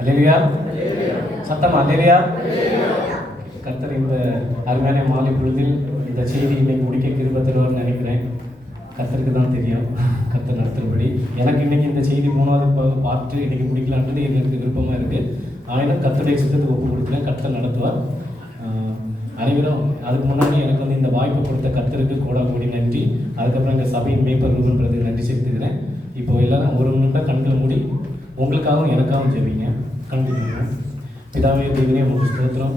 அல்லேலூயா, சத்தம் அல்லேலூயா. கர்த்தர் இந்த அருமையான மாலை பொழுதில் இந்த செய்தி இன்னைக்கு முடிக்க கிருபை தருவார்னு நினைக்கிறேன். கர்த்தருக்கு தான் தெரியும் கர்த்தர் நடத்துறபடி. எனக்கு இன்னைக்கு இந்த செய்தி 3வது பார்த்து இன்னைக்கு முடிக்கலான்றது எனக்கு விருப்பமாக இருக்குது. ஆயினும் கர்த்தருடைய சித்தத்துக்கு ஒப்பு கொடுக்குறேன். கர்த்தர் நடத்துவார். அனைவரும் அதுக்கு முன்னாடி எனக்கு வந்து இந்த வாய்ப்பு கொடுத்த கர்த்தருக்கு கோடி நன்றி. அதுக்கப்புறம் எங்கள் சபையின் மேய்ப்பர் ரூபன்றதுக்கு நன்றி செலுத்துகிறேன். இப்போ எல்லாரும் ஒரு நிமிடம் கண்களை மூடி உங்களுக்காகவும் எனக்காகவும் ஜெபிங்க. கண்டிப்பாக பிதாவே தேவனே உங்களுக்கு ஸ்தோத்திரம்,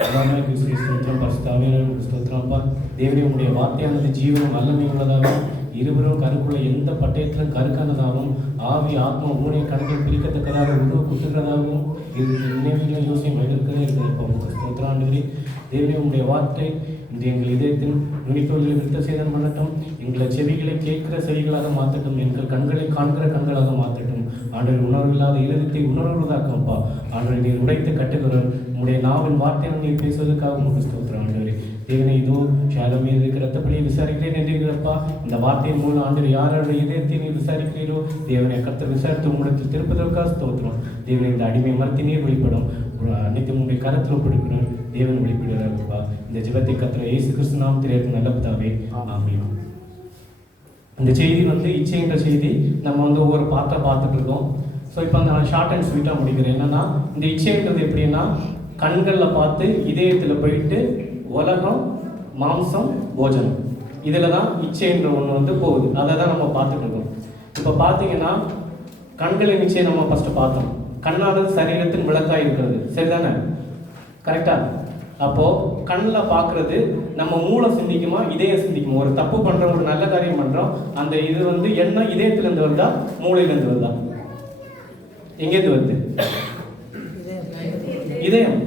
பிதாவே கிறிஸ்துவே ஸ்தோத்திரம், பரிசுத்தாவே உங்களுக்கு ஸ்தோத்திரம். அப்பா தேவனே உங்களுடைய வார்த்தையானது ஜீவனும் வல்லமை உள்ளதாகவும் இருவரும் கருக்குள்ள எந்த பட்டயத்திலும் கருக்கானதாகவும் ஆவி ஆத்மா ஊழிய கணக்கை பிரிக்கத்தக்கதாக உருவ குத்துகிறதாகவும் இது நினைவுகளும் யோசனை இருக்கிறதே இருக்குது. இப்போ உங்களுக்கு ஸ்தோத்திரம் ஆண்டவரே. தேவனே உங்களுடைய வார்த்தை இந்த எங்கள் இதயத்தில் நுனித்தோல்களை விருத்த சேதம் பண்ணட்டும். எங்களை செவிகளை கேட்கிற செவிகளாக மாற்றட்டும். எங்கள் கண்களை காண்கிற கண்களாக மாற்றட்டும். ஆண்டவர் உணர்வு இல்லாத இருதயத்தை உணர்வுதாக்கப்பா. ஆண்டவர் நீர் உடைத்து கட்டுகிறோம். உங்களுடைய நாவின் வார்த்தையை நீர் பேசுவதற்காக உங்களுக்கு ஸ்தோத்திரம் ஆண்டவரே. தேவனை இதோ ஷாலோமே இருக்கிற ரத்தப்படியை விசாரிக்கிறேன் என்றீர்களப்பா. இந்த வார்த்தையின் மூலம் ஆண்டவர் யாரோட இதயத்தை நீர் விசாரிக்கிறீரோ தேவனை கர்த்தர் விசாரித்து உங்களுக்கு திருப்பதற்காக ஸ்தோத்திரம். தேவனை இந்த அடிமை மரத்தை நீர் வெளிப்படும் அனைத்து உங்களுடைய கரத்தில் ஒப்படுக்கிறோம். தேவன் வெளிப்படுகிறார்ப்பா. இந்த ஜெபத்தை கர்த்தர் இயேசு கிறிஸ்து நாமத்திலே இருக்கும் நல்ல பிதாவே, ஆமென். இந்த செய்தி வந்து இச்சைன்ற செய்தி நம்ம வந்து ஒவ்வொரு பார்த்துட்டு இருக்கோம். ஸோ இப்போ நான் ஷார்ட் அண்ட் ஸ்வீட்டாக முடிக்கிறேன். என்னன்னா இந்த இச்சைன்றது எப்படின்னா கண்களில் பார்த்து இதயத்தில் போயிட்டு உலகம் மாம்சம் போஜனம் இதில் தான் இச்சைன்ற ஒன்று வந்து போகுது. அதை தான் நம்ம பார்த்துட்டு இருக்கோம். இப்போ பார்த்தீங்கன்னா கண்களின் இச்சையை நம்ம ஃபஸ்ட்டு பார்த்தோம். கண்ணானது சரீரத்தின் விளக்காக இருக்கிறது, சரிதானே? கரெக்டா? அப்போது கண்ணில் பார்க்குறது நம்ம மூளை சிந்திக்குமா இதயம் சிந்திக்குமா? ஒரு தப்பு பண்ணுறோம், ஒரு நல்ல காரியம் பண்ணுறோம், அந்த இது வந்து எண்ணம் இதயத்துலேருந்து வருதா மூளையிலேருந்து வருதா? எங்கேருந்து வருது? இதயம்.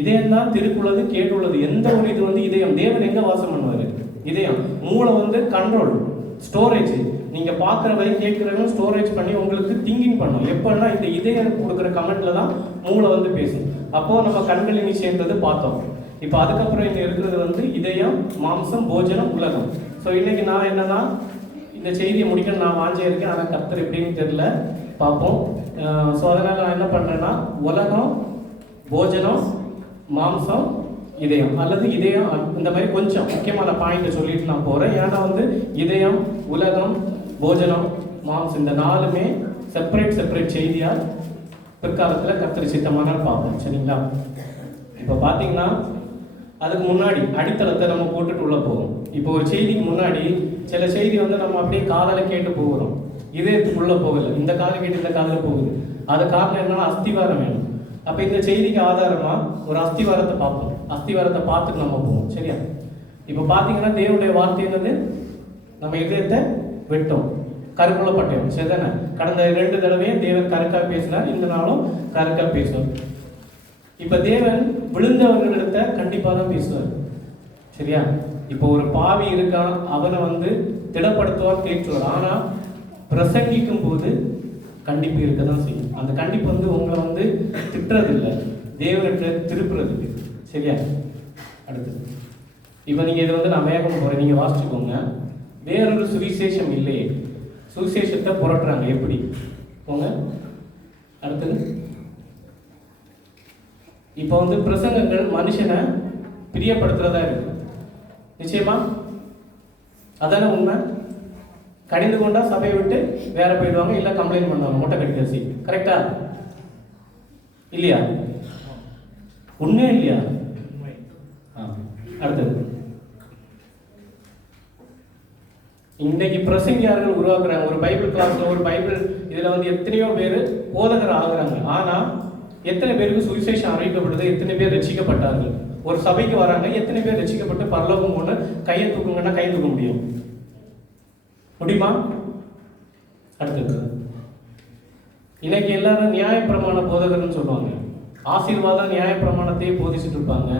இதயம் தான் திருக்குள்ளது கேட்டுள்ளது. எந்த ஒரு இது வந்து இதயம். தேவன் எங்கே வாசம் பண்ணுவார்? இதயம். மூளை வந்து கண்ட்ரோல், ஸ்டோரேஜ். நீங்கள் பார்க்குற வரை கேட்குறவங்க ஸ்டோரேஜ் பண்ணி உங்களுக்கு திங்கிங் பண்ணும். எப்போன்னா இந்த இதயம் கொடுக்குற கமெண்ட்டில் தான் மூளை வந்து பேசும். அப்போது நம்ம கண்களின் நிச்சயன்றது பார்த்தோம். இப்போ அதுக்கப்புறம் இங்கே இருக்கிறது வந்து இதயம், மாம்சம், போஜனம், உலகம். ஸோ இன்றைக்கி நான் என்னென்னா இந்த செய்தியை முடிக்க நான் வாஞ்சியாக இருக்கேன். ஆனால் கர்த்தர் எப்படின்னு தெரியல, பார்ப்போம். ஸோ அதனால் நான் என்ன பண்ணுறேன்னா உலகம், போஜனம், மாம்சம், இதயம் அல்லது இதயம் இந்த மாதிரி கொஞ்சம் முக்கியமான பாயிண்ட்டை சொல்லிட்டு நான் போகிறேன். ஏன்னா வந்து இதயம், உலகம், போஜனம், மாம்சம் இந்த 4மே செப்பரேட் செய்தியாக பிற்காலத்தில் கர்த்தர் சித்தமான பார்ப்போம், சரிங்களா? இப்போ பார்த்தீங்கன்னா அதுக்கு முன்னாடி அடித்தளத்தை நம்ம போட்டுட்டு உள்ள போவோம். இப்போ ஒரு செய்திக்கு முன்னாடி சில செய்தி வந்து நம்ம அப்படியே காதில் கேட்டு போகிறோம், இதயத்துக்குள்ளே போகலை. இந்த காதில் கேட்டு இந்த காதில் போகுது. அது காரணம் என்னன்னா அஸ்திவாரம் வேணும். அப்போ இந்த செய்திக்கு ஆதாரமாக ஒரு அஸ்திவாரத்தை பார்ப்போம். அஸ்திவாரத்தை பார்த்துட்டு நம்ம போவோம், சரியா? இப்போ பார்த்தீங்கன்னா தேவனுடைய வார்த்தை என்னது? நம்ம இதயத்தை வெட்டோம், கருக்குள்ள பட்டயம், சரிதானே? கடந்த 2 தடவையும் தேவன் கருக்கா பேசினார், இந்த நாளும் கருக்கா பேசுவார். இப்போ தேவன் விழுந்தவர்களிடத்தை கண்டிப்பாக தான் பேசுவார், சரியா? இப்போ ஒரு பாவி இருக்கான், அவனை வந்து திடப்படுத்துவார், தேற்றுவார். ஆனால் பிரசங்கிக்கும் போது கண்டிப்பு இருக்க தான் செய்யும். அந்த கண்டிப்பு வந்து உங்களை வந்து திட்டுறது இல்லை, தேவனுக்கு திருப்புறதுக்கு, சரியா? அடுத்து இப்போ நீங்கள் இதை வந்து நான் வேகம் போகிறேன், நீங்கள் வாசிச்சுக்கோங்க. வேறொரு சுவிசேஷம் இல்லையே, சுவிசேஷத்தை புரட்டுறாங்க எப்படி? போங்க. அடுத்தது இப்போ வந்து பிரசங்கங்கள் மனுஷனை பிரியப்படுத்துறதா இருக்கு, நிச்சயமா அதான உண்மை. கடிந்து கொண்டா சபையை விட்டு வேற போயிடுவாங்க, இல்லை கம்ப்ளைண்ட் பண்ணுவாங்க, மூட்டை கடிதாசி. கரெக்டா இல்லையா? உண்மையா இல்லையா? அடுத்தது இன்னைக்கு பிரசங்கியார்கள் உருவாக்குறாங்க. ஒரு பைபிள் கிளாஸ்ல ஒரு பைபிள் இதுல வந்து எத்தனையோ பேர் போதகர் ஆகுறாங்க. ஆனா எத்தனை பேருக்கு சுவிசேஷம் அறிவிக்கப்படுது? எத்தனை பேர் ரட்சிக்கப்பட்டார்கள்? ஒரு சபைக்கு வராங்க, எத்தனை பேர் ரட்சிக்கப்பட்டு பரலோகம் ஒன்று கையை தூக்குங்கன்னா கை தூக்க முடியுமா? அடுத்தது இன்னைக்கு எல்லாரும் நியாயப்பிரமாண போதகர்னு சொல்லுவாங்க. ஆசீர்வாதம் நியாயப்பிரமாணத்தையே போதிச்சுட்டு இருப்பாங்க.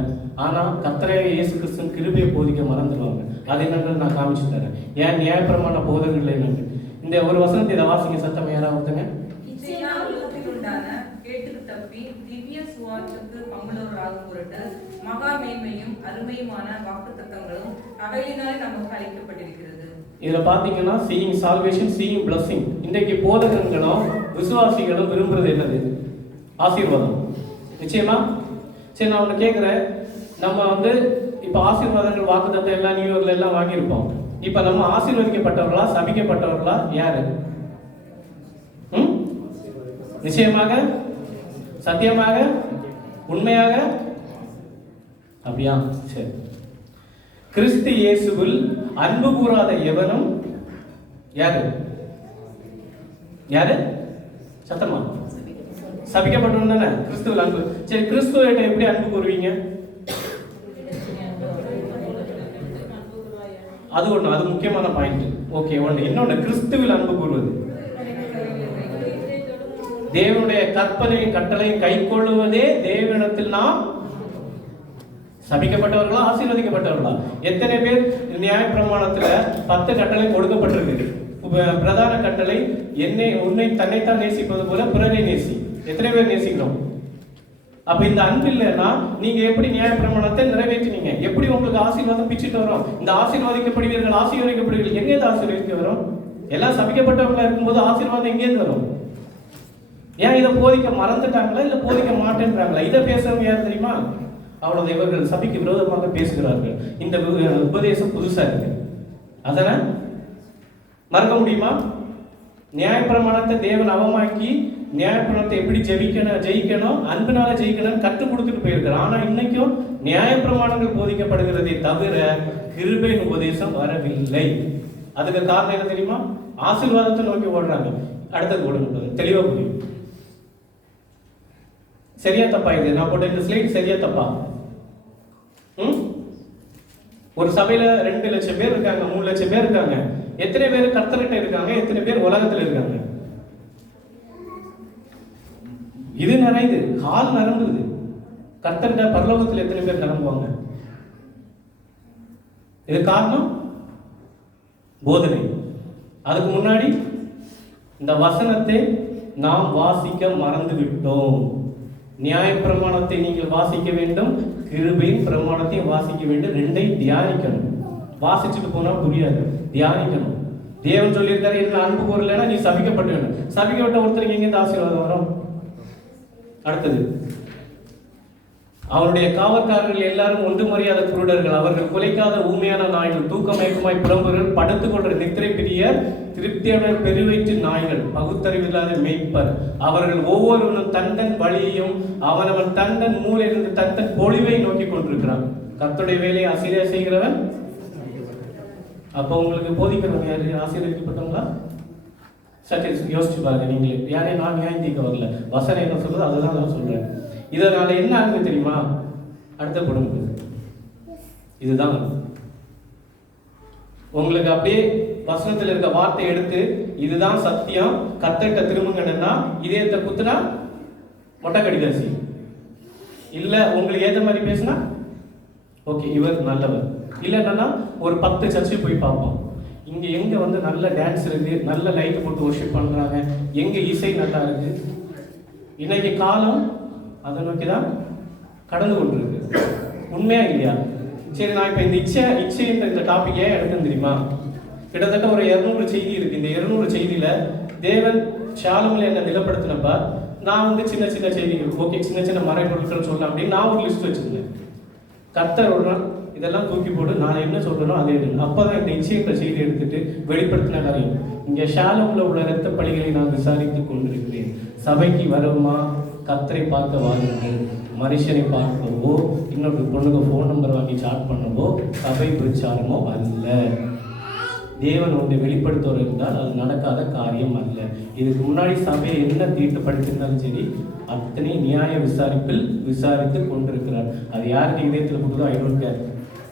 ஆனால் கர்த்தராகிய இயேசு கிறிஸ்துவின் கிருபையை போதிக்க மறந்துடுவாங்க. அது என்னன்றது நான் காமிச்சு தரேன். ஏன் நியாயப்பிரமாண போதகர்கள் என்னன்னு இந்த ஒரு வசனத்தை இதை வாசிங்க. சத்தம் யாராவது ஒருத்தங்க. திவ்ய சுவாசத்துக்கு பங்குள்ளவராகும் பொருட்டு மகா மேன்மையும் அருமையுமான வாக்குத்தத்தங்களும் அவையினாலே நமக்கு அளிக்கப்பட்டிருக்கிறது. இதில் பார்த்தீங்கன்னா சீயிங் சால்வேஷன், சீயிங் பிளஸிங். இன்றைக்கு போதகங்களும் விசுவாசிகளும் விரும்புறது என்னது? ஆசீர்வாதம். நிச்சயமா. சரி, நான் ஒன்று கேட்குறேன். நம்ம இப்போ ஆசீர்வாதங்கள் வாக்குத்தத்தம் எல்லாம் நியூ இயர்ல எல்லாம் வாங்கியிருப்போம். இப்போ நம்ம ஆசீர்வதிக்கப்பட்டவர்களா சபிக்கப்பட்டவர்களா யாரு? நிச்சயமாக, சத்தியமாக, உண்மையாக? அப்படியா? சரி. கிறிஸ்து இயேசுவில் அன்பு கூறாத எவனும் யாரு? யாரு? சத்தமா சபிக்கப்பட்டவன் தானே. கிறிஸ்துவில் அன்பு. சரி, கிறிஸ்துவ எப்படி அன்பு கூறுவீங்க? அது ஒண்ணு, அது முக்கியமான பாயிண்ட். ஓகே, ஒன்று. இன்னொன்று, கிறிஸ்துவில் அன்பு கூறுவது தேவனுடைய கற்பனையும் கட்டளையும் கை கொள்ளுவதே தேவனிடத்தில் நாம் சபிக்கப்பட்டவர்களா ஆசீர்வதிக்கப்பட்டவர்களா? எத்தனை பேர் நியாயப்பிரமாணத்துல 10 கட்டளை கொடுக்கப்பட்டிருக்கு. பிரதான கட்டளை உன்னை தன்னைத்தான் நேசிப்பது போல பிறரை நேசி. எத்தனை பேர் நேசிக்கிறோம்? அப்ப இந்த அன்பு இல்லைன்னா நீங்க எப்படி நியாயப்பிரமாணத்தை நிறைவேற்றினீங்க? எப்படி உங்களுக்கு ஆசீர்வாதம் பிச்சுட்டு வரும்? இந்த ஆசீர்வாதிக்கப்படுவீர்கள், ஆசீர்வதிக்கப்படுவீர்கள் எங்கேருந்து ஆசீர்வதிக்க வரும்? எல்லாம் சபிக்கப்பட்டவர்களா இருக்கும்போது ஆசீர்வாதம் எங்கேருந்து வரும்? ஏன் இதை போதிக்க மறந்துட்டாங்களா இல்ல போதிக்க மாட்டேன்றாங்களா? இதை பேசுறவங்க யார் தெரியுமா? அவ்வளவு இவர்கள் சபைக்கு விரோதமாக பேசுகிறார்கள். இந்த உபதேசம் புதுசா இருக்கு, அதனால் மறக்க முடியுமா? நியாயப்பிரமாணத்தை தேவன் அவமாக்கி நியாயப்பிரமாணத்தை எப்படி ஜெயிக்கணும், அன்பினால ஜெயிக்கணும் கற்றுக் கொடுத்துட்டு போயிருக்கிறார். ஆனா இன்னைக்கும் நியாயப்பிரமாணங்கள் போதிக்கப்படுகிறதே தவிர கிருபையின் உபதேசம் வரவில்லை. அதுக்கு காரணம் என்ன தெரியுமா? ஆசீர்வாதத்தை நோக்கி ஓடுறாங்க. அடுத்தது ஓடுங்க, தெளிவா புரியும். சரியா தப்பா? இது நான் போட்ட இந்த ஸ்லைட் சரியா தப்பா? ஒரு சபையில 2 லட்சம் பேர் இருக்காங்க, 3 லட்சம் பேர் இருக்காங்க. எத்தனை பேர் கர்த்தர்கிட்ட இருக்காங்க? எத்தனை பேர் உலகத்துல இருக்காங்க? இது நிறையுது, கால் நிரம்புது. கர்த்தர்கிட்ட பரலோகத்தில் எத்தனை பேர் நிரம்புவாங்க? இது காரணம் போதனை. அதுக்கு முன்னாடி இந்த வசனத்தை நாம் வாசிக்க மறந்து விட்டோம். நியாயப்பிரமாணத்தை நீங்கள் வாசிக்க வேண்டும், கிருபையின் பிரமாணத்தை வாசிக்க வேண்டும். 2ஐயும் தியானிக்கணும். வாசிச்சுட்டு போனா புரியாது, தியானிக்கணும். தேவன் சொல்லியிருக்காரு, என்ன அன்பு கூறலைன்னா நீ சபிக்கப்பட்டு வேண்டும். சபிக்கப்பட்ட ஒருத்தருக்கு எங்கேருந்து ஆசீர்வாதம் வரும்? அடுத்தது, அவருடைய காவற்காரர்கள் எல்லாரும் ஒன்று மறியாத குருடர்கள், அவர்கள் குலைக்காத ஊமையான நாய்கள், தூக்கமயக்கமாய் புலம்புகள், படுத்துக்கொள்ற நித்திரை பிரிய திருப்தியுடன் பெருவயிற்று நாய்கள், பகுத்தறிவில்லாத மேய்ப்பர். அவர்கள் ஒவ்வொருவனும் தந்தன் வழியையும் அவனவன் தந்தன் மூலையிலிருந்து தந்தன் பொழிவை நோக்கி கொண்டிருக்கிறான். கர்த்தருடைய வேலையை ஆசிரியர் செய்கிறவன். அப்போ உங்களுக்கு போதிக்கிறவங்க யாரு? ஆசீர்வதிக்கப்பட்டவங்களா? சற்று யோசிச்சு பாருங்க நீங்களே. யாரே நான் நியாயம் தீர்க்க வரல, வசனம் என்ன சொல்றது அதுதான் நான் சொல்றேன். இதனால என்ன ஆகுது தெரியுமா? அடுத்த குடும்பம் இதுதான். உங்களுக்கு அப்படியே வசனத்தில் இருக்க வார்த்தை எடுத்து இதுதான் சத்தியம், கர்த்தர்கிட்ட திரும்புங்கன்னா இதயத்தை குத்துனா மொட்டை கடிதாசி இல்ல. உங்களுக்கு ஏற்ற மாதிரி பேசினா ஓகே இவர் நல்லவர், இல்லைன்னா ஒரு 10 சர்ச்சை போய் பார்ப்போம். இங்க எங்க நல்ல டான்ஸ் இருக்கு, நல்ல லைட் போட்டு வொர்ஷிப் பண்றாங்க, எங்க இசை நல்லா இருக்கு. இன்னைக்கு காலம் அதை நோக்கி தான் கடந்து கொண்டிருக்கு. உண்மையா இல்லையா? சரி, நான் இப்போ இந்த இச்சைன்ற இந்த டாபிக் ஏன் எடுக்கணும் தெரியுமா? கிட்டத்தட்ட ஒரு 200 செய்தி இருக்கு. இந்த 200 செய்தியில தேவன் ஷாலோமில் என்ன நிலப்படுத்தினப்ப நான் சின்ன சின்ன செய்திகள், ஓகே சின்ன சின்ன மறைபொருட்கள் சொல்லலாம் அப்படின்னு நான் ஒரு லிஸ்ட் வச்சிருந்தேன். கர்த்தர் ஒரு நாள் இதெல்லாம் தூக்கி போட்டு நான் என்ன சொல்றேனோ அதே எடுக்கணும். அப்பதான் இந்த இச்சைன்ற செய்தி எடுத்துட்டு வெளிப்படுத்தின காரியம். இங்க ஷாலோம்ல உள்ள இரத்த பலிகளை நான் விசாரித்துக் கொண்டிருக்கிறேன். சபைக்கு வருமா? கர்த்தரை பார்க்க வாருங்கள். மனுஷனை பார்க்கவோ இன்னொரு பொண்ணுக்கு ஃபோன் நம்பர் வாங்கி சாட் பண்ணவோ சபை பிரச்சாரமோ அல்ல. தேவன் ஒன்றை வெளிப்படுத்துவது இருந்தால் அது நடக்காத காரியம் அல்ல. இதுக்கு முன்னாடி சபையை என்ன தீட்டுப்படுத்திருந்தாலும் சரி அத்தனை நியாய விசாரிப்பில் விசாரித்து கொண்டிருக்கிறார். அது யாருக்கு இதயத்தில் கொடுத்தோ ஐநூறு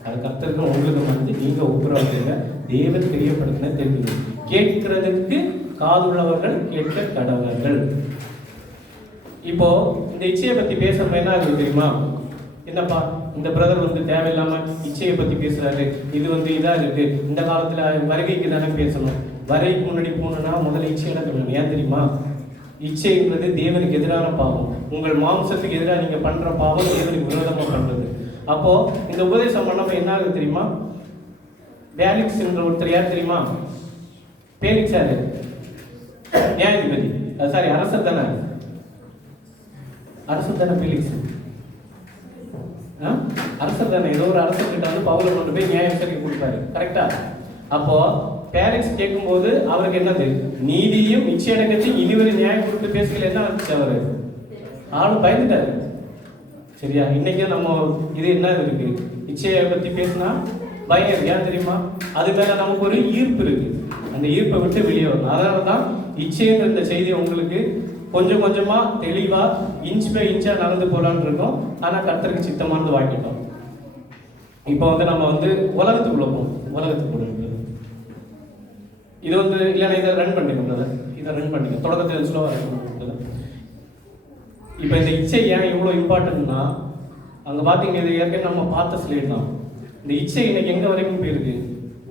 அது கர்த்தருக்கு உங்களுக்கு நீங்க ஒப்புரவாக தேவன் தெரியப்படுத்தின தெரிஞ்சு கேட்கிறதுக்கு காதுள்ளவர்கள் கேட்க கடவர்கள். இப்போ இந்த இச்சையை பத்தி பேசுறப்ப என்ன ஆகுது தெரியுமா? என்னப்பா இந்த பிரதர் தேவையில்லாம இச்சையை பத்தி பேசுறாரு, இது இதா இருக்கு. இந்த காலத்துல வருகைக்கு தானே பேசணும். வருகைக்கு முன்னாடி போகணும்னா முதல்ல இச்சை இழக்கணும். ஏன் தெரியுமா? இச்சைன்றது தேவனுக்கு எதிரான பாவம். உங்கள் மாம்சத்துக்கு எதிராக நீங்க பண்ற பாவம் தேவனுக்கு விரோதமா பண்றது. அப்போ இந்த உபதேசம் பண்ணப்ப என்ன ஆகுது தெரியுமா? பேலிக்ஸ் என்ற ஒருத்தர் யார் தெரியுமா? பேலிக்ஸ் யாரு? நியாயாதிபதி. சாரி, அரசர் தானே. அரசர் தானே பேலிக்ஸ். அரசர் தானே. ஏதோ ஒரு அரசர் கிட்ட வந்து பவுலை கொண்டு போய் நியாய விசாரிக்க கொடுப்பாரு. கரெக்டா? அப்போ பேலிக்ஸ் கேட்கும்போது அவருக்கு என்னது? நீதியும் நிச்சயடக்கத்தையும் இதுவரை நியாயம் கொடுத்து பேசல. என்ன ஆச்சு? அவரு ஆளு பயந்துட்டாரு. சரியா? இன்னைக்கு நம்ம இது என்ன இருக்கு? இச்சையை பத்தி பேசினா பயம் இருக்கு. ஏன் தெரியுமா? அது மேல நமக்கு ஒரு ஈர்ப்பு இருக்கு. அந்த ஈர்ப்பை விட்டு வெளியே வரணும். அதனாலதான் இச்சைன்ற இந்த செய்தி உங்களுக்கு கொஞ்சம் கொஞ்சமா தெளிவா இன்ச் பை இன்ச்சா நடந்து போலான்னு இருக்கோம். ஆனா கர்த்தருக்கு சித்தமானது வாங்கிட்டோம். இப்போ வந்து நம்ம வந்து உலகத்துக்குள்ள போவோம். உலகத்துக்குள்ள இது வந்து இல்லைன்னா இதை ரன் பண்ணிக்கணும் பிரதர். இதை ரன் பண்ணிக்கணும். தொடக்கத்தில் ஸ்லோவாக இருக்கும் பிரதர். இப்போ இந்த இச்சை ஏன் இவ்வளோ இம்பார்ட்டன்ட்னா, அங்கே பார்த்தீங்கன்னா இது ஏற்கனவே நம்ம பார்த்த ஸ்லேட் தான். இந்த இச்சை இன்னைக்கு எங்கே வரைக்கும் போயிருக்கு?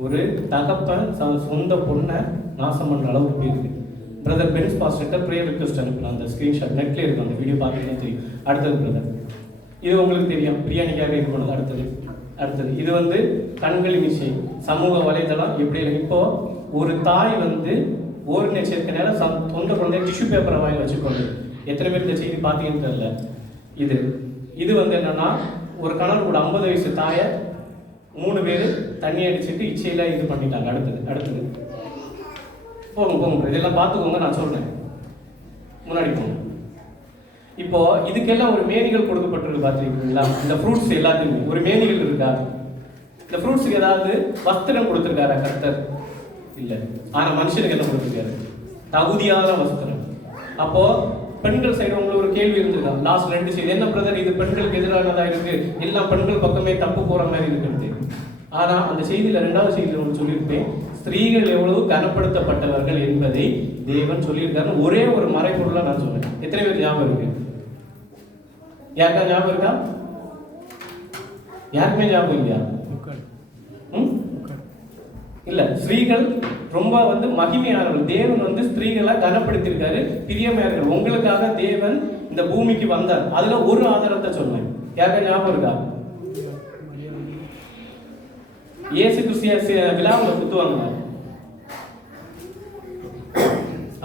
ஒரு தகப்பன் சொந்த பொண்ணை நாசம் பண்ணுற அளவுக்கு போயிருக்கு. பிரதர் பென்ஸ் பாஸ்டர்கிட்ட ப்ரேயர் ரிக்வெஸ்ட் அனுப்பலாம். அந்த ஸ்க்ரீன்ஷாட் நெட்லேயே இருக்கும். அந்த வீடியோ பார்த்தீங்கன்னா தெரியும். அடுத்தது பிரதர், இது உங்களுக்கு தெரியும். பிரியாணிக்காக இது பண்ணது. அடுத்தது இது வந்து கண்களின் இச்சை. சமூக வலைதளம் எப்படி இருக்கு? இப்போ ஒரு தாய் வந்து ஓரின சேர்க்க நேரம் சொந்த குழந்தைய டிஷ்யூ பேப்பரை வாங்கி வச்சுக்கொண்டு, எத்தனை பேர் இந்த செய்தி பார்த்தீங்கன்னு தெரியல. இது வந்து என்னன்னா, ஒரு கணவர் கூட 50 வயசு தாயை 3 பேர் தண்ணி அடிச்சுட்டு இச்சையில இது பண்ணிட்டாங்க. அடுத்தது போங்க இதெல்லாம் பார்த்துக்கோங்க, நான் சொல்றேன். முன்னாடி போங்க. இப்போ இதுக்கெல்லாம் ஒரு மேனிகள் கொடுக்கப்பட்டிருக்கு. பார்த்துருக்கீங்களா? இந்த ஃப்ரூட்ஸ் எல்லாத்துக்குமே ஒரு மேனிகள் இருக்கா? இந்த ஃப்ரூட்ஸுக்கு ஏதாவது வஸ்திரம் கொடுத்துருக்காரா கர்த்தர்? இல்லை. ஆனா மனுஷனுக்கு என்ன கொடுத்துருக்காரு? தகுதியான வஸ்திரம். அப்போ பெண்கள் சைடு உங்களுக்கு ஒரு கேள்வி இருந்திருக்கா? லாஸ்ட் 2 செய்தி என்ன பிரதர், இது பெண்களுக்கு எதிரானதா இருக்கு, எல்லாம் பெண்கள் பக்கமே தப்பு போற மாதிரி இருக்குது. ஆனா அந்த செய்தியில 2வது செய்தியில் ஒன்று சொல்லியிருப்பேன். ஸ்திரீகள் எவ்வளவு கனப்படுத்தப்பட்டவர்கள் என்பதை தேவன் சொல்லியிருக்காரு. ஒரே ஒரு மறைபொருளா நான் சொன்னேன். எத்தனை பேர் ஞாபகம் இருக்கு? யாருக்கா ஞாபகம் இருக்கா? யாருக்குமே ஞாபகம் இல்லையா? இல்ல, ஸ்திரீகள் ரொம்ப வந்து மகிமையானவர்கள். தேவன் வந்து ஸ்திரீகளை கனப்படுத்திருக்காரு. பிரியமையார்கள். உங்களுக்காக தேவன் இந்த பூமிக்கு வந்தார். அதுல ஒரு ஆதாரத்தை சொன்னேன். யாருக்கா ஞாபகம் இருக்கா? இயேசு கிறிஸ்து விழாவில் குத்துவாங்க.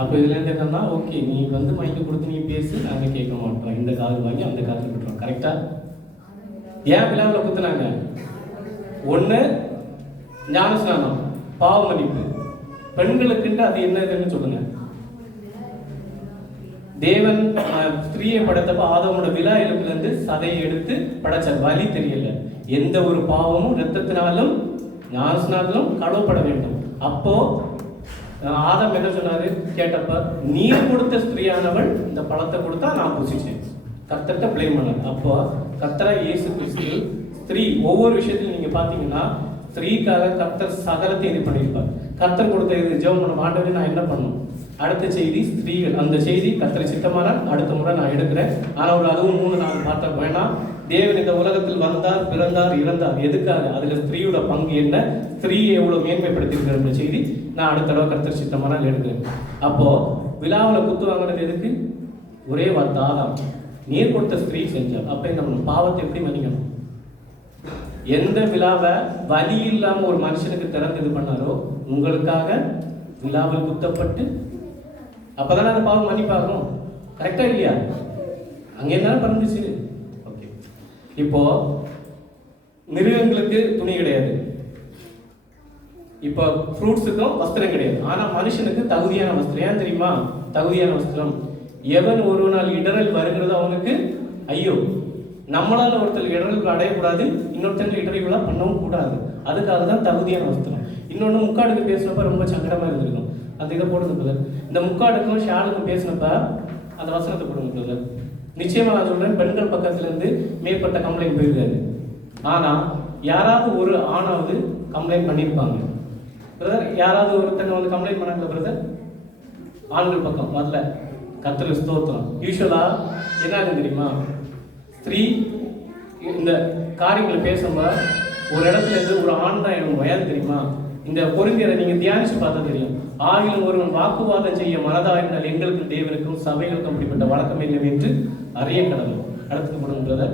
அப்ப இதுல இருந்து என்னன்னா, ஓகே நீ வந்து மைக்கு கொடுத்து நீ பேசி, நாங்க கேட்க மாட்டோம். இந்த காது வாங்கி அந்த காது விட்டுறோம். கரெக்டா? ஏன் விழாவில் குத்துனாங்க? ஒண்ணு ஞானஸ்நானம், பாவ மன்னிப்பு. பெண்களுக்குன்ற அது என்னதுன்னு சொல்லுங்க. தேவன் ஸ்திரீயை படைத்தப்ப ஆதாமோட விழா எலும்புல இருந்து சதையை எடுத்து படைச்சார். வலி தெரியல. எந்த ஒரு பாவமும் ரத்தத்தினாலும் ஞானஸ்நானத்திலும் கழுவப்பட வேண்டும். அப்போ ஆதாம் என்ன சொன்னாரு கேட்டப்ப, நீர் கொடுத்த ஸ்திரீயானவள் இந்த பழத்தை கொடுத்தா நான் புசிச்சேன். கர்த்தர்ட்ட பிளேம் பண்ண. அப்போ கர்த்தரா இயேசு கிறிஸ்து ஸ்திரீ ஒவ்வொரு விஷயத்திலும் நீங்க பாத்தீங்கன்னா ஸ்திரீக்காக கர்த்தர் சகலத்தை இது பண்ணியிருப்பார். கர்த்தர் கொடுத்த இது ஜெபம் பண்ண ஆண்டவரே நான் என்ன பண்ணணும்? அடுத்த செய்தி ஸ்திரீகள். அந்த செய்தி கர்த்தரை சித்தமான அடுத்த முறை நான் எடுக்கிறேன். ஆனால் ஒரு அதுவும் 3-4 பார்த்தா வேணாம். தேவன் இந்த உலகத்தில் வந்தார், பிறந்தார், இறந்தார். எதுக்காக? அதுல ஸ்திரீயோட பங்கு என்ன, ஸ்திரீயை எவ்வளவு மேன்மைப்படுத்திருக்கிற செய்தி நான் அடுத்த தடவை கர்த்தர் சித்தமான எடுக்கிறேன். அப்போ விழாவில் குத்து வாங்கினது எதுக்கு? ஒரே வார்த்தை, ஆதாம் நீர் கொடுத்த ஸ்திரீ செஞ்சார். அப்ப நம்ம பாவத்தை எப்படி மன்னிக்கணும்? எந்த விழாவை வலி இல்லாம ஒரு மனுஷனுக்கு திறந்து இது பண்ணாரோ, உங்களுக்காக விழாவில் குத்தப்பட்டு அப்பதானே அந்த பாவம் மன்னிப்பாகும். கரெக்டா இல்லையா? அங்க என்ன பறந்துச்சு? ஓகே. இப்போ மிருகங்களுக்கு துணி கிடையாது, இப்போ ஃப்ரூட்ஸுக்கும் வஸ்திரம் கிடையாது. ஆனா மனுஷனுக்கு தகுதியான வஸ்திரம். ஏன் தெரியுமா? தகுதியான வஸ்திரம். எவன் ஒரு நாள் இடரல் வருகிறது அவனுக்கு ஐயோ. நம்மளால ஒருத்தர் இடர்கள் அடையக்கூடாது, இன்னொருத்தர் இடர்களா பண்ணவும் கூடாது. அதுக்காக தான் தகுதியான வஸ்திரம். இன்னொன்று முக்காடுக்கு பேசினப்ப ரொம்ப சங்கடமா இருந்திருக்கும். அந்த இதை போடுங்க பிரதர். இந்த முக்காடுக்கும் ஷாலுக்கும் பேசினப்ப அந்த வசனத்தை போடுங்க பிரதர். நிச்சயமா நான் சொல்றேன், பெண்கள் பக்கத்துல இருந்து மேற்பட்ட கம்ப்ளைண்ட் போயிருக்காரு. ஆனா யாராவது ஒரு ஆணாவது கம்ப்ளைண்ட் பண்ணியிருப்பாங்க பிரதர். யாராவது ஒருத்தங்க வந்து கம்ப்ளைண்ட் பண்ணாங்க பிரதர்? ஆண்கள் பக்கம் வரல. கர்த்தருக்கு ஸ்தோத்திரம். யூஸ்வலா என்ன ஆகும் தெரியுமா? ஸ்திரீ இந்த காரியங்களை பேசும்போது ஒரு இடத்துல இருந்து ஒரு ஆண் தான் எனக்கு வயது தெரியுமா? இந்த பொருந்தியரை நீங்க தியானிச்சு பார்த்தா தெரியும். ஆகிலும் ஒருவன் வாக்குவாதம் செய்ய மனதாயிருந்தால் எங்களுக்கும் தேவனுக்கும் சபைகளுக்கும் அப்படிப்பட்ட வழக்கம் இல்லை என்று அறிய கடவுள். அடுத்தது கொடுங்கிறத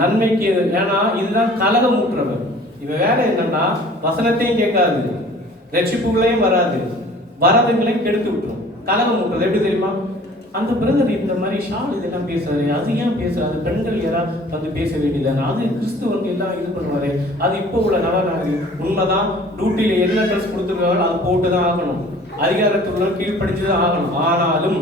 நன்மைக்கு. ஏன்னா இதுதான் கலகம் ஊற்றுறவர். இவன் வேலை என்னன்னா வசனத்தையும் கேட்காது, ரட்சிப்புகளையும் வராதுங்களையும் கெடுத்து விட்டுரும், கலகம் விட்டுறது. எப்படி தெரியுமா? அந்த பிரதர் இந்த மாதிரி ஷால் இதெல்லாம் பேசுறாரு, அது ஏன் பேசுறாரு, பெண்கள் யாராவது வந்து பேச வேண்டியதானே, அது கிறிஸ்துவங்க எல்லாம் இது பண்ணுவாரு, அது இப்போ உள்ள நவநாகரி. உண்மைதான், டியூட்டியில என்ன ட்ரெஸ் கொடுத்துருக்காங்களோ அது போட்டு தான் ஆகணும், அதிகாரத்துக்குள்ள கீழ்படிச்சுதான் ஆகணும். ஆனாலும்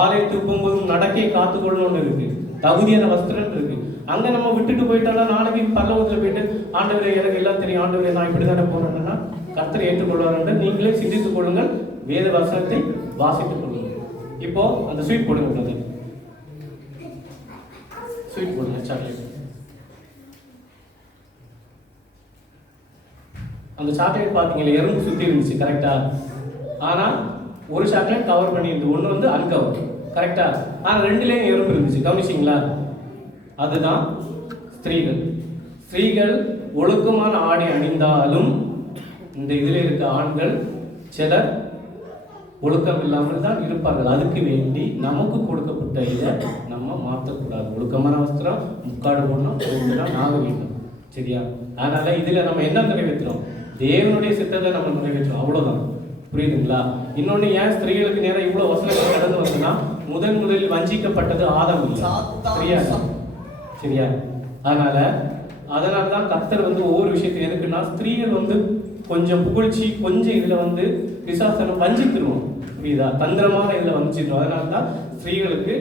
ஆலயத்துக்கு போகும்போதும் நடக்கையை காத்துக்கொள்ளணும்னு இருக்கு, தகுதியான வஸ்திரம் இருக்கு. அங்க நம்ம விட்டுட்டு போயிட்டாலும் நாளைக்கு பரலோகத்துல போயிட்டு ஆண்டவரே எனக்கு எல்லாம் தெரியும், ஆண்டவரே நான் இப்படி தானே போறேன்னா கர்த்தரை ஏற்றுக்கொள்வார் என்று நீங்களே சிந்தித்துக் கொள்ளுங்கள், வேத வசனத்தை வாசித்துக் கொள்ளுங்கள். இப்போ அந்த ஸ்வீட் போடுங்க பிரதர், ஸ்வீட் போடுங்க, சாக்லேட். அந்த சாக்லேட் பார்த்தீங்களா, எறும்பு சுத்தி இருந்துச்சு கரெக்டா, ஆனா ஒரு சாக்லேட் கவர் பண்ணியிருந்து, ஒன்று வந்து அன்கவர் கரெக்டா, ஆனா ரெண்டுலேயும் எறும்பு இருந்துச்சு, கவனிச்சிங்களா? அதுதான் ஸ்திரீகள். ஸ்திரீகள் ஒழுக்கமான ஆடை அணிந்தாலும் இந்த இதில் இருக்க ஆண்கள் சிலர் ஒழுக்கம் இல்லாமல் தான் இருப்பார்கள். அதுக்கு வேண்டி நமக்கு கொடுக்கப்பட்ட இதை நம்ம மாற்றக்கூடாது. ஒழுக்கமான வஸ்திரம், முக்காடு போடணும், நாக வேண்டும், சரியா? அதனால இதுல நம்ம என்ன நிறைவேற்றுறோம்? தேவனுடைய சித்தத்தை நம்ம நிறைவேற்றோம், அவ்வளவுதான். புரியுதுங்களா? இன்னொன்னு, ஏன் ஸ்திரீகளுக்கு நேரம் இவ்வளவு வசனங்கள் கடந்து வந்ததுன்னா, முதலில் வஞ்சிக்கப்பட்டது ஆதாம் இல்லையா? சரியா? அதனாலதான் கர்த்தர் வந்து ஒவ்வொரு விஷயத்தையும் எதுக்குன்னா, ஸ்திரீகள் வந்து கொஞ்சம் புகழ்ச்சி, கொஞ்சம் இதுல வந்து பிசாசனம் வஞ்சித்துருவோம், புரியுதா? தந்திரமான இதுல வஞ்சிடும். அதனாலதான் ஸ்திரீகளுக்கு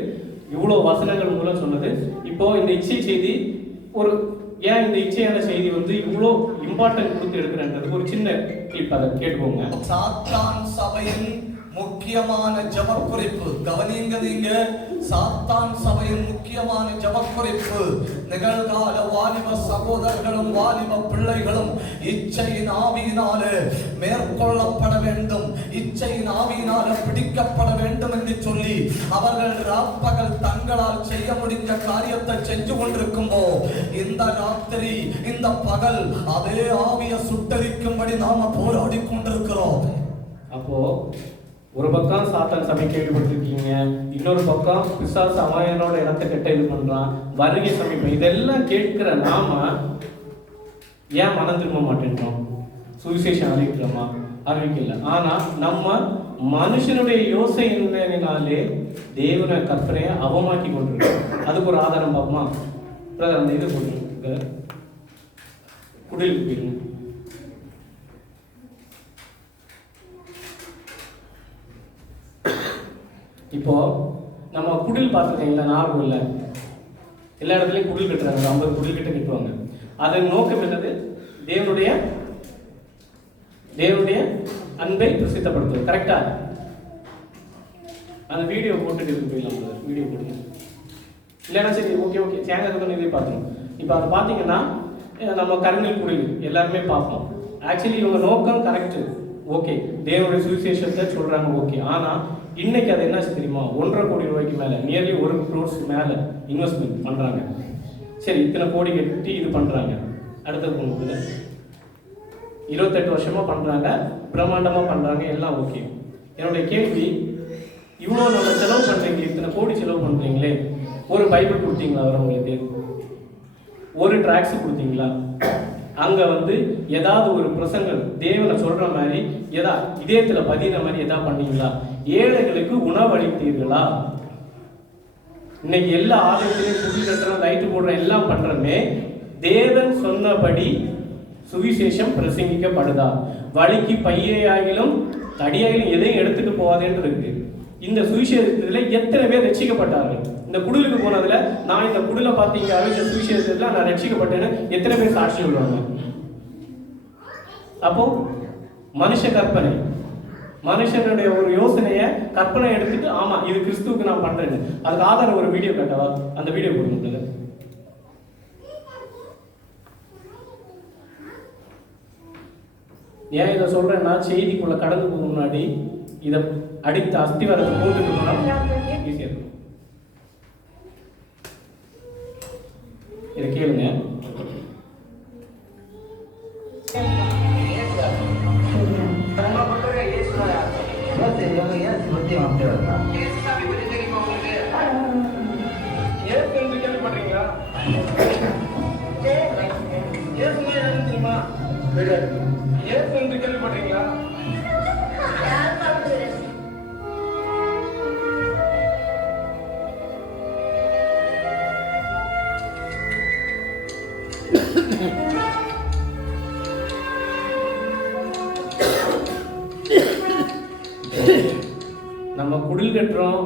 இவ்வளவு வசனங்கள் மூலம் சொன்னது. இப்போ இந்த இச்சை செய்தி ஏன் இந்த இச்சையான செய்தி வந்து இவ்வளோ இம்பார்ட்டன்ட் கொடுத்து எடுக்கிறேன்றது ஒரு சின்ன கிளிப், அதை கேட்டுக்கோங்க. சாத்தான் சபையின் முக்கியமான ஜபக்குறிப்பு கவனிங்க. நீங்க சாத்தான் சபையின் முக்கியமான ஜபக்குறிப்பு, நிகழ்கால வாலிப சகோதரர்களும் வாலிப பிள்ளைகளும் இச்சையின் ஆவியினாலே மேற்கொள்ளப்பட வேண்டும், இச்சையின் ஆவியினால பிடிக்கப்பட வேண்டும் என்று சொல்லி அவர்கள் ராப்பகல் தங்களால் செய்ய முடிந்த காரியத்தை செஞ்சு கொண்டிருக்கும்போ, இந்த ராத்திரி இந்த பகல் அதே ஆவியை சுட்டரிக்கும்படி நாம போராடி கொண்டிருக்கிறோம். அப்போ ஒரு பக்கம் சாத்தான் சபை கேள்விப்பட்டிருக்கீங்க, இன்னொரு பக்கம் பிசாசு அவனோட இடத்தை கெட்ட இது பண்றான், வருகை சமீபம். இதெல்லாம் கேட்கிற நாம ஏன் மனம் திரும்ப மாட்டேன்றோம்? சுவிசேஷம் அறிவிக்கல. ஆனா நம்ம மனுஷனுடைய யோசனையினாலே தேவன கற்பனையை அவமாக்கி கொண்டிருக்கோம். அதுக்கு ஒரு ஆதாரம் பார்ப்போமா? அந்த இது போட்டு குடிலுக்கு போயிருங்க. இப்போ நம்ம குடில் பார்த்துருக்கீங்களா? நாகூர்ல எல்லா இடத்துலையும் குடில் கட்டுறாங்க, 50 குடில் கிட்ட கட்டுவாங்க. அதன் நோக்கம் என்னது? தேவனுடைய அன்பை பிரசித்தப்படுத்துவது, கரெக்டா? அந்த வீடியோ போட்டுட்டு போயிடலாம், வீடியோ போடுங்க. இல்லைன்னா சரி, ஓகே சேனல் இதே பார்த்துரும். இப்போ அதை பார்த்தீங்கன்னா நம்ம கருங்கல் குடில் எல்லாருமே பார்ப்போம். ஆக்சுவலி இவங்க நோக்கம் கரெக்டு, ஓகே, தேவனுடைய சுவிசேஷத்தை சொல்றாங்க, ஓகே. ஆனா இன்னைக்கு அது என்ன தெரியுமா? 1.5 கோடி ரூபாய்க்கு மேல, நியர்லி 1 crore மேல இன்வெஸ்ட்மெண்ட் பண்றாங்க. சரி, இத்தனை கோடி கட்டி இது பண்றாங்க. அடுத்தது உங்களுக்கு 28 வருஷமா பண்றாங்க, பிரம்மாண்டமா பண்றாங்க, எல்லாம் ஓகே. என்னுடைய கேள்வி, இவ்வளோ நம்ம செலவு பண்றீங்க, இத்தனை கோடி செலவு பண்றீங்களே, ஒரு பைபிள் கொடுத்தீங்களா வரவங்களுக்கு? ஒரு டிராக்ஸ் கொடுத்தீங்களா? அங்க வந்து ஏதாவது ஒரு பிரசங்கள் தேவனை சொல்ற மாதிரி இதயத்துல பதின மாதிரி ஏதாவது பண்ணீங்களா? ஏழைகளுக்கு உணவளித்தீர்களா? இன்னைக்கு எல்லா ஆலயத்திலையும் புதி கட்டுறோம், லைட்டு போடுறோம், எல்லாம் பண்றோமே, தேவன் சொன்னபடி சுவிசேஷம் பிரசங்கிக்கப்படுதா? வழிக்கு பையாயிலும் தடியாயிலும் எதையும் எடுத்துட்டு போவாதேன்னு இருக்கு. இந்த சுவிசேஷத்துல எத்தனை பேர் ரட்சிக்கப்பட்டார்கள்? இந்த குடிலுக்கு போனதுல, நான் இந்த குடில பார்த்தீங்க இந்த சுவிசேஷத்துல நான் ரட்சிக்கப்பட்டேன்னு எத்தனை பேர் சாட்சி சொல்லுவாங்க? அப்போ மனுஷ கற்பனை, மனுஷனுடைய ஒரு யோசனைய கற்பனை எடுத்துட்டு, ஆமா இது கிறிஸ்துவுக்கு நான் பண்றேன்னு. அதுக்கு ஆதாரம் ஒரு வீடியோ கேட்டவா? அந்த வீடியோ போடுங்க. ஏன் இதை சொல்றேன்னா, செய்திக்குள்ள கடந்து போக முன்னாடி இதை அடித்த அஸ்திவாரத்தை போட்டுட்டு போனா ஈஸியா இருக்கும். இதை கேளுங்க. கேள்விப்பட்டீங்களா? தெரியுமா? ஏசு என்று கேள்விப்படுறீங்களா? நம்ம குடில் கட்டுறோம்,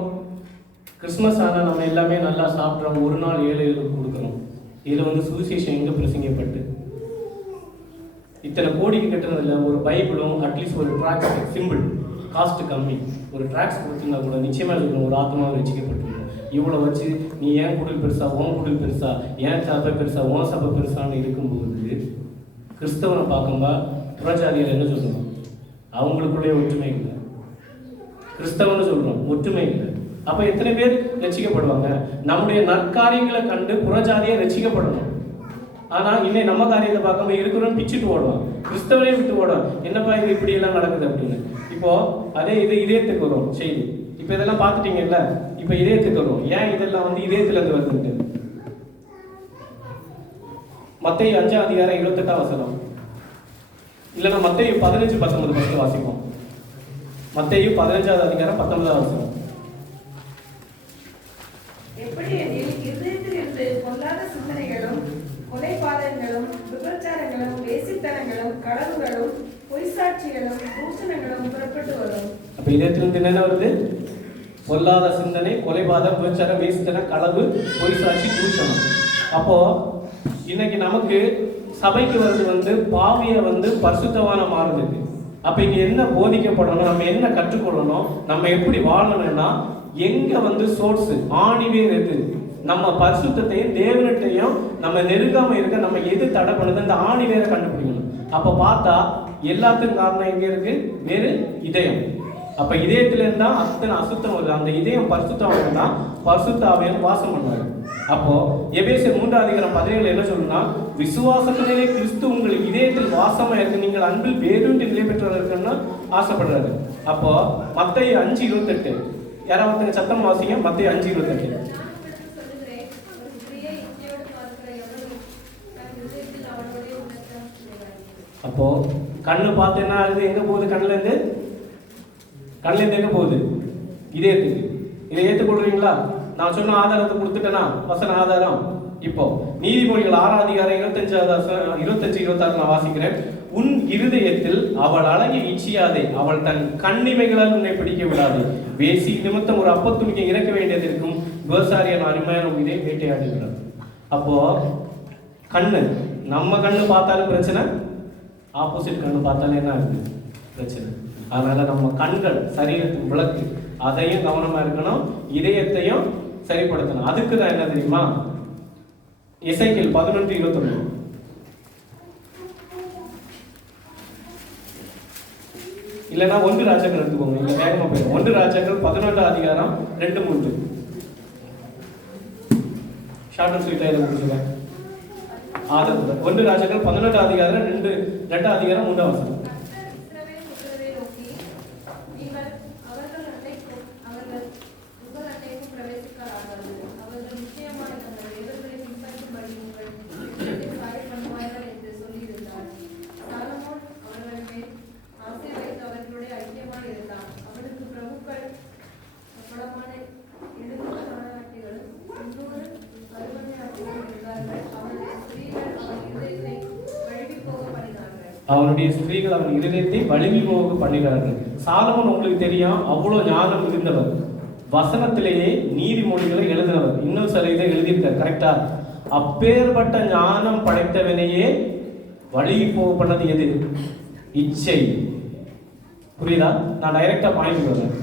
கிறிஸ்மஸ் ஆனால் நம்ம எல்லாமே நல்லா சாப்பிட்றோம், ஒரு நாள் ஏழைகளுக்கு கொடுக்குறோம். இதில் வந்து சுவிசேஷம் எங்கே பிரசங்கப்பட்டு இத்தனை கோடிக்கு கட்டுறதில்ல. ஒரு பைபிளும் அட்லீஸ்ட் ஒரு ட்ராக்ஸ் சிம்பிள் காஸ்ட் கம்மி ஒரு ட்ராக்ஸ் கொடுத்துருந்தா கூட நிச்சயமாக இருக்கணும், ஒரு ஆத்மாவை ரசிக்கப்பட்டிருக்கணும். இவ்வளோ வச்சு நீ ஏன் குடில் பெருசா, உன் குடில் பெருசா, ஏன் சபை பெருசா, உன் சபை பெருசான்னு இருக்கும்போது கிறிஸ்தவனை பார்க்கும்போது புறஜாதிகள் என்ன சொல்லணும்? அவங்களுக்குள்ளே ஒற்றுமை இல்லை. கிறிஸ்தவன்னு சொல்கிறோம், ஒற்றுமை இல்லை. அப்போ எத்தனை பேர் ரசிக்கப்படுவாங்க? நம்முடைய நற்காரியங்களை கண்டு புறஜாதியை ரசிக்கப்படணும். ஆனால் இன்னும் நம்ம காரியத்தை பார்க்காம இருக்கிறோம் பிச்சுட்டு ஓடுவான், கிறிஸ்தவனே விட்டு ஓடுவான். என்னப்பா இது இப்படி எல்லாம் நடக்குது அப்படின்னு. இப்போ அதே இதயத்துக்கு வரும் செய்தி. இப்போ இதெல்லாம் பார்த்துட்டீங்கல்ல, இப்போ இதயத்துக்கு வரும். ஏன் இதெல்லாம் வந்து இதயத்துலேருந்து வருதுன்ட்டு மத்தேயு 5:28 இல்லைன்னா மத்தேயு 15:19 வாசிப்போம். மத்தேயு 15:19 எப்படியெனில் இருதயத்திலிருந்து பொல்லாத சிந்தனைகளும், கொலைபாதகங்களும், விபச்சாரங்களும், வேசித்தனங்களும், களவுகளும், பொய்சாட்சிகளும், தூஷணங்களும் புறப்பட்டு வரும். அப்ப இதயத்திலிருந்து என்ன வருது? பொல்லாத சிந்தனை, கொலைபாதகம், விபச்சாரம், வேசித்தனம், களவு, பொய்சாட்சி, தூஷணம். அப்போ இன்னைக்கு நமக்கு சபைக்கு வருது வந்து பாவியை வந்து பரிசுத்தவான மாறுதுக்கு. அப்ப இங்க என்ன போதிக்கப்படணும், நம்ம என்ன கற்றுக்கொள்ளணும், நம்ம எப்படி வாழணும்னா எங்க வந்து சோர்ஸ் ஆணிவேர் எது? நம்ம பரிசுத்தையும் தேவனிட்டையும் நம்ம நெருங்காம இருக்க நம்ம எது தடை பண்ணுது? அந்த ஆணிவேரை கண்டுபிடிக்கணும். அப்ப பார்த்தா எல்லாத்துக்கும் காரணம் எங்க இருக்கு? வேறு இதயம். அப்ப இதயத்துல இருந்தா அத்தனை அசுத்தம் வருது. அந்த இதயம் பரிசுத்தம் இருந்தா பரிசுத்த ஆவியானவர் வாசம் பண்ணுவாரு. அப்போ எபேசியர் 3:17 என்ன சொல்லுன்னா, விசுவாசத்திலே கிறிஸ்து உங்கள் இதயத்தில் வாசமா இருக்கு, நீங்கள் அன்பில் வேறொன்று நிலை பெற்றவர்களுக்குன்னு ஆசைப்படுறாரு. அப்போ மத்தேயு 5:28 யாராவது சத்தம் வாசிங்க. மத்தேயு 5:28 அப்போ கண்ணு பார்த்து என்ன ஆகுது? எங்க போகுது? கண்ணுல இருந்து எங்க போகுது? இதயத்துக்கு. இதை ஏற்றுக்கொள்றீங்களா? நான் சொன்ன ஆதாரத்தை கொடுத்துட்டேனா? வசன ஆதாரம். இப்போ நீதிமொழிகள் 6:25-26 நான் வாசிக்கிறேன். உன் இருதயத்தில் அவள் அழகை இச்சியாதே, அவள் தன் கண்ணிமைகளால் உன்னை பிடிக்க விடாதே. வேசி நிமித்தம் ஒரு அப்பத்துணிக்க இறக்க வேண்டியது இருக்கும், விவசாயியான அருமையான இதை வேட்டையாடுகிறார். அப்போ கண்ணு, நம்ம கண்ணு பார்த்தாலும் பிரச்சனை, ஆப்போசிட் கண்ணு பார்த்தாலும் என்ன ஆகுது? பிரச்சனை. அதனால நம்ம கண்கள் சரீரத்தின் விளக்கு, அதையும் கவனமா இருக்கணும், இதயத்தையும் சரிப்படுத்தணும். அதுக்கு தான் என்ன தெரியுமா? எசேக்கியேல் 11:21 இல்லைன்னா 1 ராஜாக்கள் எடுத்துக்கோங்க, இல்ல வேகமா போயிடும். 1 ராஜாக்கள் 11:2-3 ஷார்ட் அண்ட் ஸ்வீட்டா இதை முடிச்சுங்க. 1 ராஜாக்கள் 11:2-3 அவனுடைய ஸ்திரீகள் அவன் இருதயத்தை வலிமை போக பண்ணினார்கள். சாலமோன் உங்களுக்கு தெரியும், அவ்வளோ ஞானம் இருந்தவர், வசனத்திலேயே நீதிமொழிகளை எழுதினவர், இன்னும் சில இதை எழுதியிருக்கார். கரெக்டா? அப்பேற்பட்ட ஞானம் படைத்தவனையே வழி போக பண்ணது எது? இச்சை. புரியுதா? நான் டைரக்டா பாயிண்ட் வரேன்.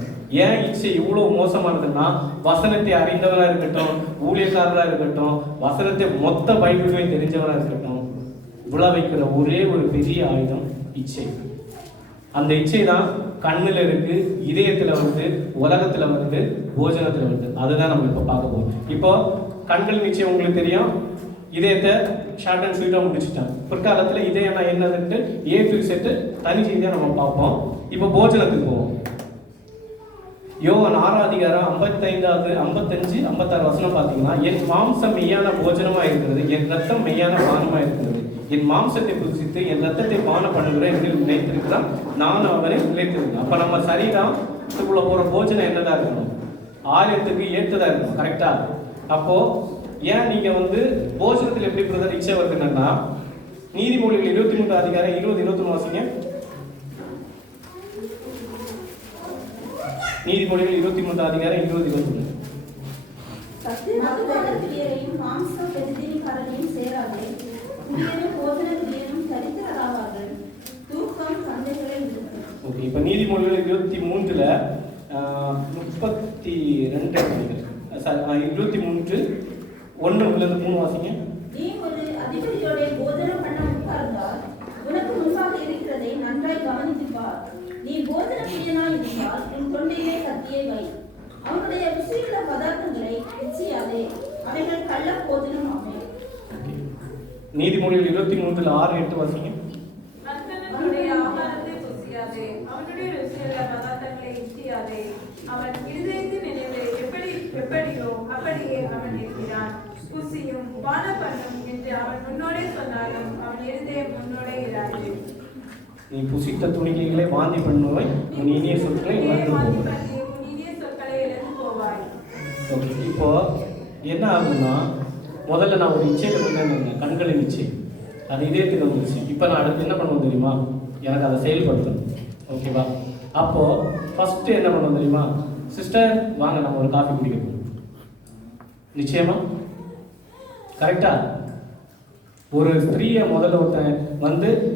ஏன் இச்சை இவ்வளவு மோசமானதுன்னா, வசனத்தை அறிந்தவராக இருக்கட்டும், ஊழியக்காரராக இருக்கட்டும், வசனத்தை மொத்த பைபிளுமே தெரிஞ்சவராக இருக்கட்டும், விழா வைக்கிற ஒரே ஒரு பெரிய ஆயுதம் இச்சை. அந்த இச்சை தான் கண்ணுல இருக்கு, இதயத்துல வருது, உலகத்துல வருது, போஜனத்துல வருது. அதுதான் நம்ம இப்ப பார்க்க போறோம். இப்போ கண்கள் நிச்சயம் உங்களுக்கு தெரியும், இதயத்தை ஷார்ட் அண்ட் ஸ்வீட்டா முடிச்சுட்டேன். பிற்காலத்துல இதயம் என்னதுன்ட்டு A to Z தனி செய்தியா நம்ம பார்ப்போம். இப்போ போஜனத்துக்கு போவோம். யோவான் 6:55 55 56 வசனம் பார்த்தீங்கன்னா, என் மாம்சம் மெய்யான போஜனமா இருக்கிறது, என் ரத்தம் மெய்யான பானமா இருக்கிறது. என் மாம்சத்தை புசித்து என் ரத்தத்தை பானம் பண்ணுகிற என்று நினைத்திருக்கிறான், நான் அவனை நினைத்திருக்கிறேன். அப்ப நம்ம சரீரத்துக்குள்ள போற போஜனம் என்னதான் இருக்கணும்? ஆலயத்துக்கு ஏற்றதா இருக்கணும். கரெக்டா? அப்போ ஏன் நீங்க போஜனத்தில் எப்படி பிரதர் இச்சை வருதுன்னா, நீதிமொழிகள் 23 அதிகாரம் 20 21 வாசிங்க. நீதிமொழிகள் 23 அதிகாரம் 20 21. ஓகே, இப்ப நீதிமொழிகள் 23ல 32 23 1-3 வாசிங்க. நீ ஒரு அதிபதியோட போஜனம் பண்ண உட்கார்ந்தால் உனக்கு முன்பாக இருக்கிறதை நன்றாய் கவனித்து பார். நீ போஜன பிரியனாய் இருந்தால் உன் தொண்டையிலே கத்தியை வை. அவனுடைய ருசியுள்ள பதார்த்தங்களை எச்சியாதே, அவைகள் கள்ள போஜனம் ஆகும். நீதிமொழிகள் 23 6-8 வாசிங்க. அவனுடைய ஆகாரத்தை புசியாதே, அவனுடைய ருசியுள்ள பதார்த்தங்களை எச்சியாதே. அவன் இருதயத்தின் நினைவு எப்படியோ அப்படியே அவன் இருக்கிறான். புசியும் பான பண்ணும் என்று அவன் முன்னோடே சொன்னாலும் அவன் இருதயம் முன்னோடே இராது. நீ புசித்த துணிக்கைகளை வாந்தி பண்ணுவாய், உன் இனிய சொற்களை இழந்து போவாய். ஓகே, இப்போ என்ன ஆகுதுன்னா, முதல்ல நான் ஒரு இச்சையில கொண்டு கண்களின் இச்சை, அது இதயத்துக்கு வந்துருச்சு. இப்போ நான் அடுத்து என்ன பண்ணுவோம் தெரியுமா? எனக்கு அதை செயல்படுத்தணும். ஓகேவா? அப்போ ஃபர்ஸ்ட் என்ன பண்ணுவோம் தெரியுமா? சிஸ்டர் வாங்க நம்ம ஒரு காஃபி குடிக்க போகிறோம். நிச்சயமா கரெக்டா? ஒரு ஸ்திரீயை முதல்ல ஒருத்தன்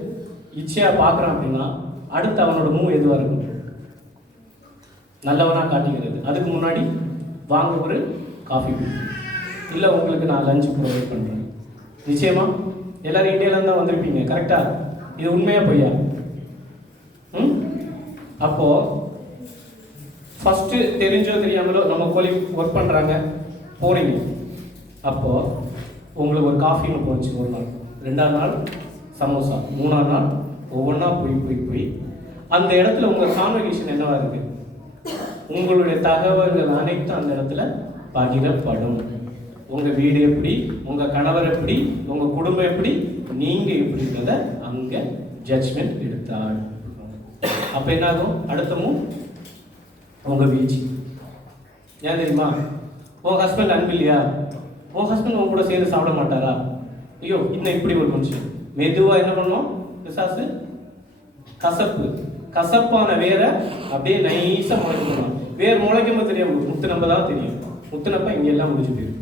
இச்சையா பார்க்குறான் அப்படின்னா, அடுத்து அவனோட மூவ் எதுவாக இருக்கும்? நல்லவனா காட்டிக்கிறது. அதுக்கு முன்னாடி வாங்க ஒரு காஃபி இல்லை உங்களுக்கு நான் லஞ்ச் ப்ரொவைட் பண்ணுறேன். நிச்சயமா எல்லாரும் இந்தியாவிலேருந்து தான் வந்திருப்பீங்க. கரெக்டா? இது உண்மையா பொய்யா? அப்போ ஃபஸ்ட்டு தெரிஞ்சோ தெரியாமலோ நம்ம கோலி ஒர்க் பண்ணுறாங்க, போகிறீங்க. அப்போது உங்களுக்கு ஒரு காஃபின்னு போச்சு ஒரு நாள், 2ஆம் நாள் சமோசா, 3ஆம் நாள் ஒவ்வொன்றா போய் அந்த இடத்துல உங்கள் கான்வர்சேஷன் என்னவா இருக்குது? உங்களுடைய தகவல்கள் அனைத்தும் அந்த இடத்துல பகிரப்படும். உங்கள் வீடு எப்படி, உங்கள் கணவர் எப்படி, உங்கள் குடும்பம் எப்படி, நீங்கள் எப்படின்றத அங்கே ஜட்ஜ்மெண்ட் எடுத்தாள். அப்போ என்னாகும்? அடுத்தமும் உங்கள் வீழ்ச்சி. ஏன் தெரியுமா? உன் ஹஸ்பண்ட் அன்பு இல்லையா? உன் ஹஸ்பண்ட் உன் கூட சேர்ந்து சாப்பிட மாட்டாரா? ஐயோ இன்னும் இப்படி ஒரு மனுஷன். மெதுவாக என்ன பண்ணோம்? பிசாசு கசப்பான வேற அப்படியே நைஸாக முளைக்கணும். வேர் முளைக்கும் போது தெரியும், முத்துனப்ப தான் தெரியும். முத்துனப்ப இங்கே எல்லாம் முடிஞ்சு போயிடும்.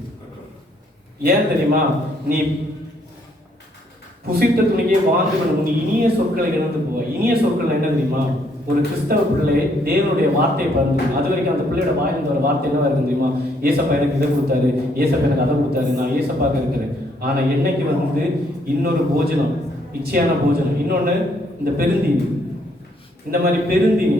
ஏன் தெரியுமா? நீ புசித்த துணிக்கே வாழ்ந்து பண்ண நீ இனிய சொற்களை இழந்து போவாய். இனிய சொற்கள் என்ன தெரியுமா? ஒரு கிறிஸ்தவ பிள்ளை தேவனுடைய வார்த்தையை பறந்து, அது வரைக்கும் அந்த பிள்ளையோட வாயிலிருந்து வர வார்த்தை என்னவா இருக்கு தெரியுமா? ஏசப்பா எனக்கு இதை கொடுத்தாரு, ஏசப்பா எனக்கு அதை கொடுத்தாரு, நான் ஏசப்பாக்க இருக்கிறேன். ஆனால் என்னைக்கு இன்னொரு போஜனம், இச்சையான போஜனம், இன்னொன்று இந்த பெருந்தீனி, இந்த மாதிரி பெருந்தீனி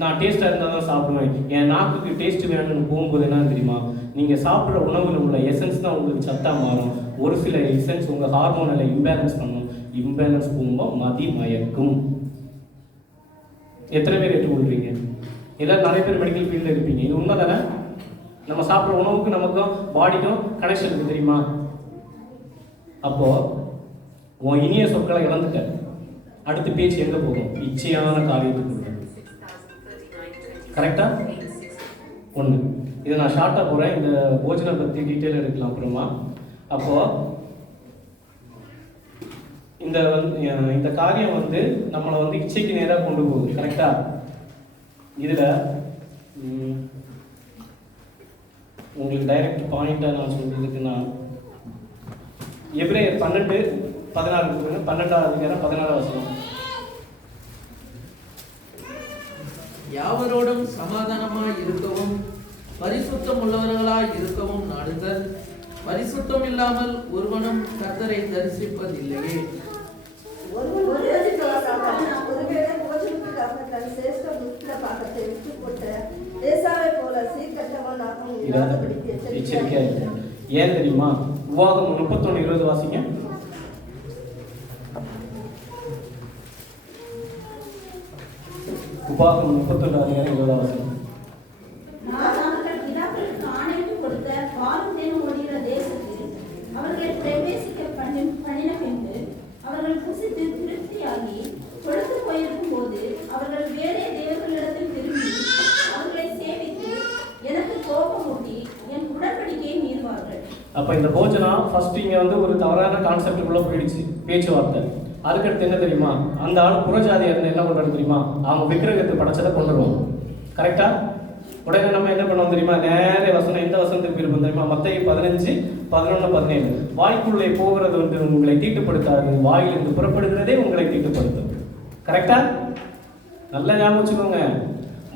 நான் டேஸ்டாக இருந்தால் தான் சாப்பிடுவேன், என் நாக்குக்கு டேஸ்ட் வேணும்னு போகும்போது என்னன்னு தெரியுமா? நீங்கள் சாப்பிட்ற உணவில் உள்ள எசன்ஸ் தான் உங்களுக்கு சத்தாக மாறும். ஒரு சில எசன்ஸ் உங்கள் ஹார்மோனில் இம்பேலன்ஸ் பண்ணும். இம்பேலன்ஸ் போகும்போது மதி மயக்கும். எத்தனை பேர் ஏற்றுக்கொள்றீங்க? எல்லாரும் நிறைய பேர் மெடிக்கல் ஃபீல்டில் இருப்பீங்க. இது உண்மை தானே? நம்ம சாப்பிட்ற உணவுக்கும் நமக்கும் பாடிக்கும் கனெக்ஷன் இருக்குது தெரியுமா? அப்போது உன் இனிய சொற்களை இழந்துட்ட, அடுத்த பேச்சு எங்கே போகும்? இச்சையான காரியத்துக்கு. கரெக்டா? ஒன்று இதை நான் ஷார்ட்டாக போகிறேன். இந்த போஜனை பற்றி டீட்டெயில் எடுக்கலாம் அப்புறமா. அப்போது இந்த காரியம் நம்மளை இச்சைக்கு நேராக கொண்டு போகுது. கரெக்டா? இதில் உங்களுக்கு டைரக்ட் பாயிண்டாக நான் சொல்கிறதுக்கு எபிரேயர் 12:16 12ஆம் அதிகாரம் 14ஆம் வசனம். யாவரோடும் சமாதானமாய் இருக்கவும் பரிசுத்தம் உள்ளவர்களாய் இருக்கவும் நாடுங்கள். பரிசுத்தம் இல்லாமல் ஒருவனும் கர்த்தரை தரிசிப்பதில்லையே. ஏன் தெரியுமா? உபாகம் 31:20 வாசிங்க. உபாகம் 31:20 வாசிங்க. அப்போ இந்த போஜனம் ஃபர்ஸ்ட் இங்கே வந்து ஒரு தவறான கான்செப்டுக்குள்ளே போயிடுச்சு, பேச்சுவார்த்தை. அதுக்கடுத்து என்ன தெரியுமா, அந்த ஆள் புறஜாதியாக இருந்து என்ன பண்ணுறது தெரியுமா, அவங்க விக்கிரகத்தை படைச்சதை கொண்டு வருவாங்க. கரெக்டா? உடனே நம்ம என்ன பண்ணுவோம் தெரியுமா, நேர வசனம் எந்த வசனத்துக்கு விருப்பம் தெரியுமா, மத்தேயு 15:11-17. வாய்க்குள்ளே போகிறது வந்து உங்களை தீட்டுப்படுத்தாது, வாயிலிருந்து புறப்படுகிறதே உங்களை தீட்டுப்படுத்தும். கரெக்டா? நல்லா ஞாபகம் வச்சுக்கோங்க.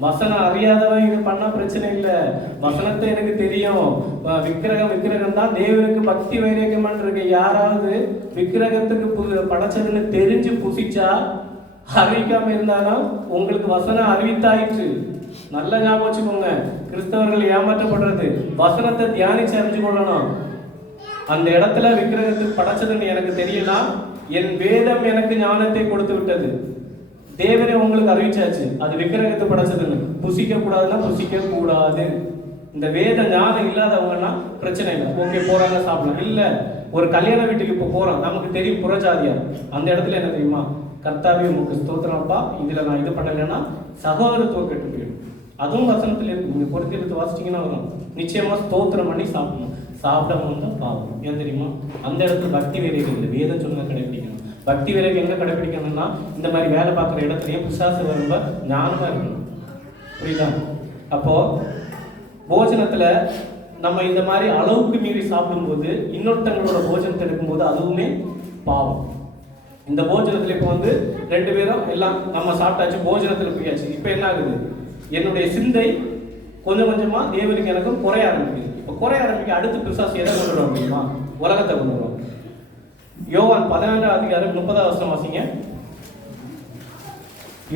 வசனம் அறியாதவன் இது பண்ணா பிரச்சனை இல்லை, வசனத்தை எனக்கு தெரியும். விக்கிரகம் தான் தேவனுக்கு பக்தி வைரேகமான இருக்கு. யாராவது விக்கிரகத்துக்கு படைச்சதுன்னு தெரிஞ்சு புசிச்சா அறிவிக்காம இருந்தாலும் உங்களுக்கு வசனம் அறிவித்தாயிற்று. நல்ல ஞாபகம் வச்சுக்கோங்க. கிறிஸ்தவர்கள் ஏமாற்றப்படுறது, வசனத்தை தியானிச்சு அறிஞ்சு கொள்ளணும். அந்த இடத்துல விக்கிரகத்துக்கு படைச்சதுன்னு எனக்கு தெரியலாம், என் வேதம் எனக்கு ஞானத்தை கொடுத்து விட்டது. தேவனே உங்களுக்கு அறிவிச்சாச்சு அது விக்கிரகத்தை படைச்சதுன்னு. புசிக்க கூடாதுன்னா புசிக்க கூடாது. இந்த வேத ஞானம் இல்லாதவங்கன்னா பிரச்சனை இல்லை, ஓகே போறாங்க சாப்பிடலாம். இல்ல ஒரு கல்யாண வீட்டுக்கு இப்போ போறோம், நமக்கு தெரியும் புறஜாதியா, அந்த இடத்துல என்ன தெரியுமா, கர்த்தாவே உங்களுக்கு ஸ்தோத்திரம்ப்பா, இதுல நான் இது பண்ணலைன்னா சகோதரத்துவம் கெட்டு போயிடும். அதுவும் வசனத்துல இருக்கு, நீங்க பொறுத்து எடுத்து வாசிச்சீங்கன்னா வரும். நிச்சயமா ஸ்தோத்திரம் பண்ணி சாப்பிடணும். சாப்பிடாம தான் பாவம். ஏன் தெரியுமா, அந்த இடத்துல பக்தி வைராகியம் இல்லை, வேதம் சொன்னதை கடைபிடிக்கணும். பக்தி வைராகியம் எங்க கடைபிடிக்கணும்னா இந்த மாதிரி வேலை பார்க்குற இடத்துலயும் பிசாசு வரும்ப ஞானமா இருக்கணும். புரியுதா? அப்போ போஜனத்துல நம்ம இந்த மாதிரி அளவுக்கு மீறி சாப்பிடும்போது, இன்னொருத்தங்களோட போஜனத்தை எடுக்கும்போது அதுவுமே பாவம். இந்த போஜனத்துல இப்போ வந்து 2 பேரும் எல்லாம் நம்ம சாப்பிட்டாச்சு, போஜனத்துல போயாச்சு. இப்போ என்ன ஆகுது, என்னுடைய சிந்தை கொஞ்சம் கொஞ்சமா தேவனுக்கு எனக்கும் குறைய ஆரம்பிக்குது. இப்போ குறைய ஆரம்பிக்க அடுத்து பிசாசு எதை கொண்டு வரும் தெரியுமா, உலகத்தை கொண்டு வரும். யோவான் 14:30 வாசிங்க.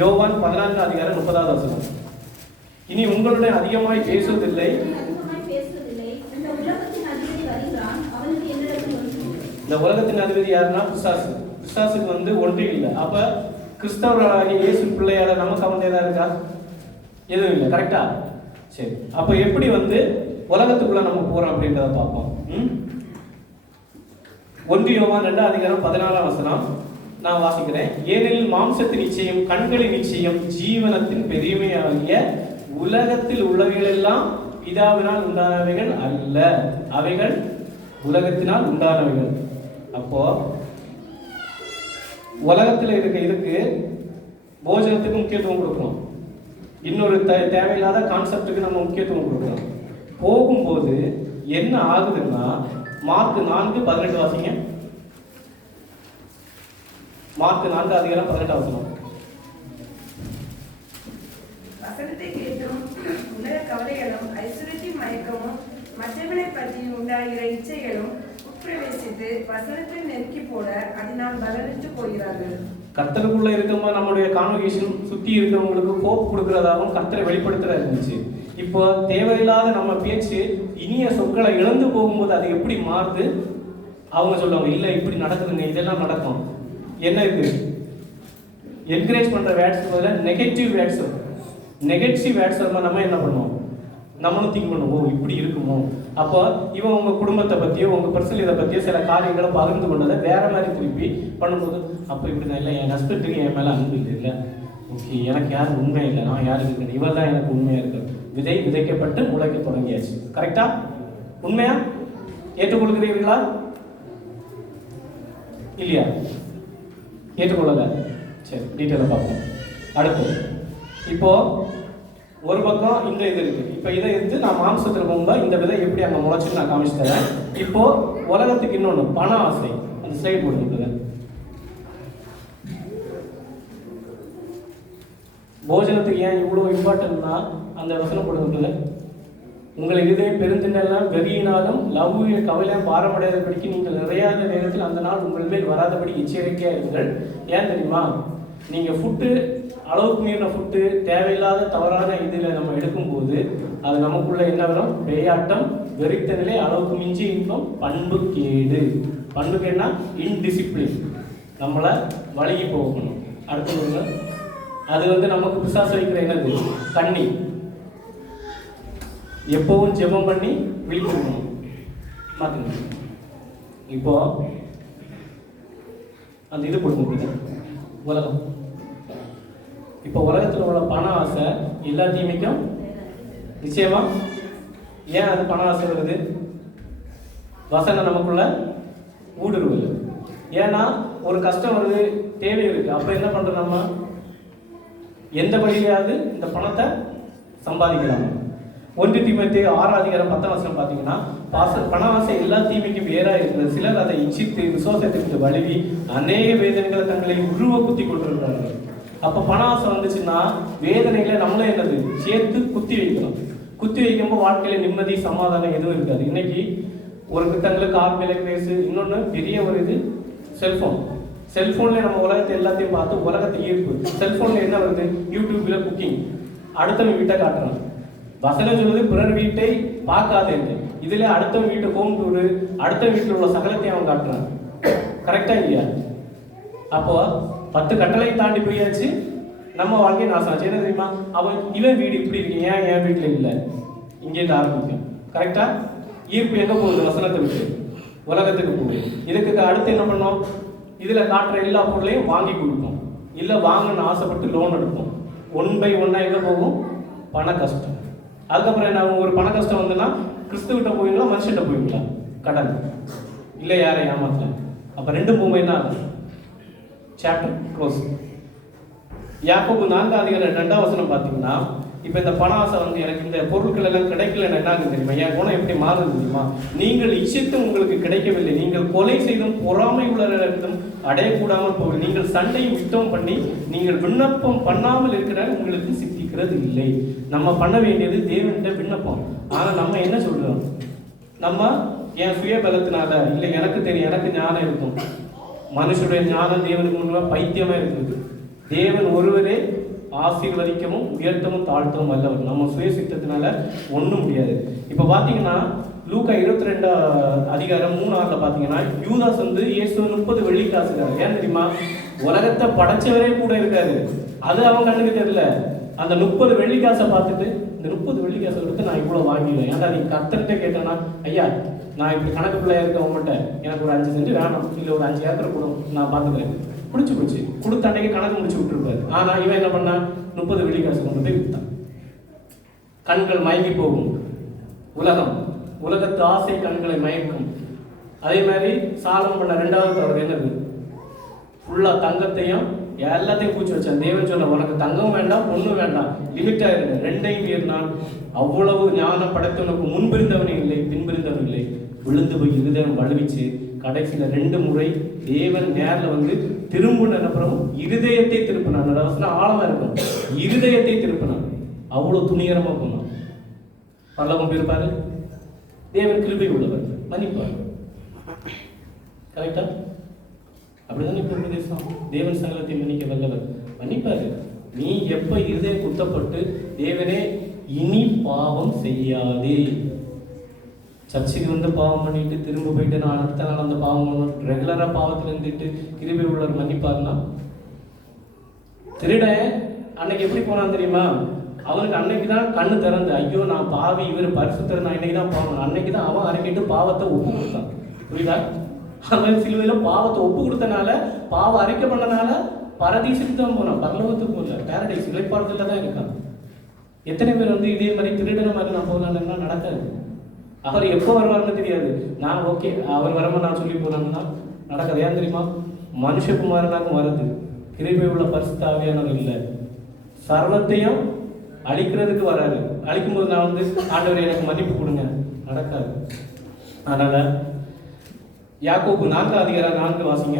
யோவான் 14:30. இனி உங்களுடைய அதிகமாய் பேசுவதில்லை, இந்த உலகத்தின் அதிபதி யாருன்னா பிசாசு. பிசாசுக்கு வந்து ஒன்றும் இல்லை. அப்ப கிறிஸ்தவர்களாகிய இயேசு பிள்ளையால நமக்கு அவன் ஏதாவது இருக்கா? எதுவும் இல்லை. கரெக்டா? சரி, அப்ப எப்படி வந்து உலகத்துக்குள்ள நம்ம போறோம் அப்படின்றத பார்ப்போம். 1 யோவான் 2:14 நான் வாசிக்கிறேன். ஏனெனில் மாம்சத்தின் நிச்சயம், கண்களின் நிச்சயம், ஜீவனத்தின் பெருமையாகிய உலகத்தில் உள்ளவைகள் எல்லாம் பிதாவினால் உண்டானவைகள் அல்ல, அவைகள் உலகத்தினால் உண்டானவைகள். அப்போ உலகத்தில் இருக்க இதுக்கு போஜனத்துக்கு முக்கியத்துவம் கொடுக்கணும், இன்னொரு தேவையில்லாத கான்செப்டுக்கு நம்ம முக்கியத்துவம் கொடுக்கணும். போகும்போது என்ன ஆகுதுன்னா, மார்க் 4:18 வாசிங்க. மார்க் 4:18. வசனத்தை கேட்டும் உலக கவலைகளும் ஐஸ்வர்யத்தின் மயக்கமும் மற்றவனை பற்றி உண்டாகிற இச்சைகளும் உட்பிரவேசித்து வசனத்தை நெருக்கி போட அதனால் பலனற்று போகிறார்கள். கர்த்தருக்குள்ள இருக்கும்போது நம்மளுடைய கான்வகேஷன் சுத்தி இருக்கிறவங்களுக்கு ஹோப் கொடுக்கறதாகவும் கர்த்தரை வெளிப்படுத்துறதா இருந்துச்சு. இப்போ தேவையில்லாத நம்ம பேச்சு இனிய சொற்களை இழந்து போகும்போது அது எப்படி மாறுது? அவங்க சொல்லுவாங்க, இல்லை இப்படி நடக்குதுங்க, இதெல்லாம் நடக்கும். என்ன இருக்கு, என்கரேஜ் பண்ற வேர்ட்ஸ் பதில் நெகட்டிவ் வேர்ட்ஸ். நெகட்டிவ் வேர்ட்ஸ் நம்ம என்ன பண்ணுவோம், நம்மளும் திங்க் பண்ணுவோம் இப்படி இருக்குமோ. அப்போ இவன் உங்க குடும்பத்தை பத்தியோ உங்க பர்சனல் இதை பத்தியோ சில காரியங்களை பகிர்ந்து கொண்டதை வேற மாதிரி திருப்பி பண்ணும்போது, அப்போ இப்படி தான் இல்லை, என் ஹஸ்பண்டுக்கு என் மேல அன்பு இல்லை, ஓகே எனக்கு யாரும் உண்மை இல்லை, நான் யாருக்கு இருக்கேன், இவர் தான் எனக்கு உண்மையா இருக்கு. விதை விதைக்கப்பட்டு முளைக்க தொடங்கியாச்சு. கரெக்டா? உண்மையா ஏற்றுக்கொள்கிறீர்களா? இல்லையா? ஏற்றுக்கொள்ளல. சரி, டீட்டெயிலாக பார்ப்போம். அடுத்து இப்போ ஒரு பக்கம் இந்த இது இருக்கு. இப்போ இதை எடுத்து நான் மாம்சத்தில் போகும்போது இந்த விதை எப்படி அங்கே முளைச்சுன்னு நான் காமிச்சு தரேன். இப்போ உலகத்துக்கு இன்னொன்று பண ஆசை. அந்த ஸ்லைட் போட்டுருக்குது. போஜனத்துக்கு ஏன் இவ்வளோ இம்பார்ட்டன்ட்னா அந்த வசனம் போட்டுருக்குது, உங்களை இதயம் பெருந்தினெல்லாம் வெறியினாலும் லவ்விய கவலையும் பாரமடையாதபடிக்கு நீங்கள் நிறையாத நேரத்தில் அந்த நாள் உங்கள் மேல் வராதபடி எச்சரிக்கையாக இருங்கள். ஏன் தெரியுமா, நீங்கள் ஃபுட்டு அளவுக்கு மீறின ஃபுட்டு தேவையில்லாத தவறான இதில் நம்ம எடுக்கும்போது அது நமக்குள்ள என்ன வரும், பேயாட்டம், வெறித்த நிலை, அளவுக்கு மிஞ்சி இன்பம், பண்பு கேடு. பண்பு கேடுனா இன்டிசிப்ளின், நம்மளை வழுகி போகணும். அடுத்தவங்க அது வந்து நமக்கு பிசாசு வைக்கிற என்னது, தண்ணி. எப்பவும் ஜெபம் பண்ணி விழிக்கணும். மாத்துங்க. இப்போ அந்த இது கொடுங்க உலகம். இப்போ உலகத்தில் உள்ள பண ஆசை எல்லா தீமைக்கும் நிச்சயமா. ஏன் அது பண ஆசை வருது? வசனம் நமக்குள்ள ஊடுருவல். ஏன்னா ஒரு கஷ்டம் வருது, தேவை இருக்கு, அப்ப என்ன பண்றோம், நம்ம எந்த வழியாவது இந்த பணத்தை சம்பாதிக்கலாம். 1 தீமோத்தேயு 6:10 பார்த்தீங்கன்னா, பணவாசை எல்லா தீமைக்கும் வேறா இருக்கிறது, சிலர் அதை இச்சித்து விசுவாசத்திற்கு வழுவி அநேக வேதனைகளை தங்களை உருவ குத்தி கொண்டிருக்கிறார்கள். அப்ப பணவாசை வந்துச்சுன்னா வேதனைகளை நம்மளே என்னது சேர்த்து குத்தி வைக்கணும். குத்தி வைக்கும்போது வாழ்க்கையில நிம்மதி சமாதானம் எதுவும் இருக்காது. இன்னைக்கு ஒரு தங்களுக்கு கார் விலை கிரேஸ், இன்னொன்று பெரிய ஒரு இது செல்போன்ல நம்ம உலகத்தை எல்லாத்தையும் பார்த்து உலகத்தை ஈர்ப்பு. செல்போன்ல என்ன வருது, யூடியூப்ல குக்கிங், அடுத்தவங்க வீட்டை காட்டுறான். வசனம் சொல்லுது பிறர் வீட்டை பார்க்காதேன்னு. இதுல அடுத்தவங்க வீட்டை ஹோம் டூரு, அடுத்த வீட்டில் உள்ள சகலத்தையும் அவன் காட்டுறான். கரெக்டா இல்லையா? அப்போ 10 கட்டளை தாண்டி போயாச்சு, நம்ம வாழ்க்கை நாசம் ஆச்சு. என்ன தெரியுமா, இவன் வீடு இப்படி இருக்கு, ஏன் என் வீட்டுல இல்லை, இங்கேருந்து ஆரம்பிக்கும். கரெக்டா? ஈர்ப்பு எங்க போகுது, வசனத்தை விட்டு உலகத்துக்கு போகுது. இதுக்கு அடுத்து என்ன பண்ணோம், இதுல காட்டுற எல்லா பொருளையும் வாங்கி கொடுப்போம், இல்ல வாங்கணும்னு ஆசைப்பட்டு லோன் எடுப்போம். 1 by 1 எங்க போகும், பண கஷ்டம். அதுக்கப்புறம் என்ன, ஒரு பண கஷ்டம் வந்துன்னா கிறிஸ்துவிட்ட போவீங்களா, மனுஷன்கிட்ட போவீங்களா, கடன் இல்லை யாரை ஏமாத்தலாம். அப்ப 2 போகும்போது என்ன ஆகும், சாப்டர் க்ளோஸ். யாக்கோபு 4:2 பார்த்தீங்கன்னா, இப்போ இந்த பண ஆசை வந்து எனக்கு இந்த பொருட்கள் எல்லாம் கிடைக்கல, என்ன ஆகுது தெரியுமா, என் குணம் எப்படி மாறுது தெரியுமா, நீங்கள் இச்சித்தும் உங்களுக்கு கிடைக்கவில்லை, நீங்கள் கொலை செய்தும் பொறாமை உள்ளவர்களிடம் அடையக்கூடாமல் போக, நீங்கள் சண்டையும் யுத்தம் பண்ணி நீங்கள் விண்ணப்பம் பண்ணாமல் இருக்கிறார் உங்களுக்கு சித்திக்கிறது இல்லை. நம்ம பண்ண வேண்டியது தேவன்கிட்ட விண்ணப்பம். ஆனால் நம்ம என்ன சொல்றோம், நம்ம என் சுய பலத்தினால இல்லை, எனக்கு தெரியும், எனக்கு ஞானம் இருக்கும். மனுஷனுடைய ஞானம் தேவனுக்கு முன்னாடி பைத்தியமா இருக்குது. தேவன் ஒருவரே ஆசீர்வதிக்கவும் உயர்த்தவும் தாழ்த்தவும் வல்லவர். நம்ம சுய சித்தத்தினால ஒன்றும் முடியாது. இப்போ பார்த்தீங்கன்னா லூக்கா 22:3 பார்த்தீங்கன்னா, யூதாஸ் வந்து இயேசு 30 வெள்ளிக்காசுக்காரு. ஏன் தெரியுமா, உலகத்தை படைச்சவரே கூட இருக்காரு, அது அவன் கண்ணுக்கு தெரியல. அந்த 30 வெள்ளிக்காசை பார்த்துட்டு, இந்த 30 வெள்ளிக்காசை எடுத்து நான் இவ்வளோ வாங்கிடுவேன். ஏன்னா நீ கர்த்தர்கிட்ட கேட்டேன்னா, ஐயா நான் இப்படி கணக்கு பிள்ளையா இருக்க உங்கள்கிட்ட எனக்கு ஒரு 5 சென்ட் வேணும், இல்லை ஒரு 5 ஏக்கர் கொடுக்கும், நான் பார்த்துக்கிறேன். பிடிச்சி கொடுத்த அன்னைக்கு கணக்கு முடிச்சு விட்டுருப்பாரு. ஆனா இவன் என்ன பண்ணா, 30 வெள்ளிக்காசு கொண்டு போய் விற்றான். கண்கள் மயங்கி போகும். உலகத்து ஆசை கண்களை மயக்கும். அதே மாதிரி சாலம் பண்ண 2வது தவறு என்னது, ஃபுல்லா தங்கத்தையும் எல்லாத்தையும் பூச்சி வச்சான். தேவன் சொன்ன, உனக்கு தங்கம் வேண்டாம் பொண்ணும் வேண்டாம், லிமிட்டா இருங்க, 2ஐயும் மீறினான். அவ்வளவு ஞானம் படைத்தவனுக்கு முன்பிருந்தவனே இல்லை, பின்பிருந்தவன் இல்லை. விழுந்து போய் இருதயம் வலுவிச்சு கடைசியில 2 முறை தேவன் நேரில் வந்து திரும்பின அப்புறம் இருதயத்தை திருப்பினான். அந்த வசனம் ஆழமா இருக்கும், இருதயத்தை திருப்பினான். அவ்வளவு துணிகரமா போனான். பரலோகம் போயிருப்பாரு. தேவன் கிருபை உள்ளவர், மன்னிப்பார். கரெக்டா? அப்படிதான் இப்ப உபதேசம். தேவன் சகலத்தை மன்னிக்க வல்லவர், மன்னிப்பாரு. நீ எப்ப இருதயம் குத்தப்பட்டு தேவனே இனி பாவம் செய்யாதே, சர்ச்சைக்கு வந்து பாவம் பண்ணிட்டு திரும்ப போயிட்டு நான் அடுத்த நாள் அந்த பாவம் பண்ணணும், ரெகுலரா பாவத்துல இருந்துட்டு கிருபை உள்ளவர் மன்னிப்பாருன்னா. திருட அன்னைக்கு எப்படி போனான் தெரியுமா, அவனுக்கு அன்னைக்கு தான் கண்ணு திறந்து, ஐயோ நான் பாவி, இவர் பரிசுத்தர், நான் இன்னைக்கு தான் பாவம். அன்னைக்கு தான் அவன் அறிக்கிட்டு பாவத்தை ஒப்பு கொடுத்தான். புரியுதா? அவன் சிலுவையில பாவத்தை ஒப்பு கொடுத்தனால, பாவம் அறிக்கை பண்ணனால பரதீசுக்கு தான் போனான், பரலோகத்துக்கு போகல, பேரடைஸ் இளைப்பாறுதல தான் இருக்கான். எத்தனை பேர் வந்து இதே மாதிரி திருடன மாதிரி நான் போகலான்னா நடக்காது. அவர் எப்போ வருவார்னு தெரியாது. நான் ஓகே அவர் வரமா நான் சொல்லி போனாங்கன்னா நடக்காது. ஏன் தெரியுமா, மனுஷகுமாரனாக வருது, கிருபை உள்ள பரிசுத்த ஆவியானவர் இல்லை. சர்வத்தையும் அழிக்கிறதுக்கு வராது. அழிக்கும்போது நான் வந்து ஆண்டவரை எனக்கு மன்னிப்பு கொடுங்க, நடக்காது. அதனால யாக்கோபு 4:4 வாசிங்க.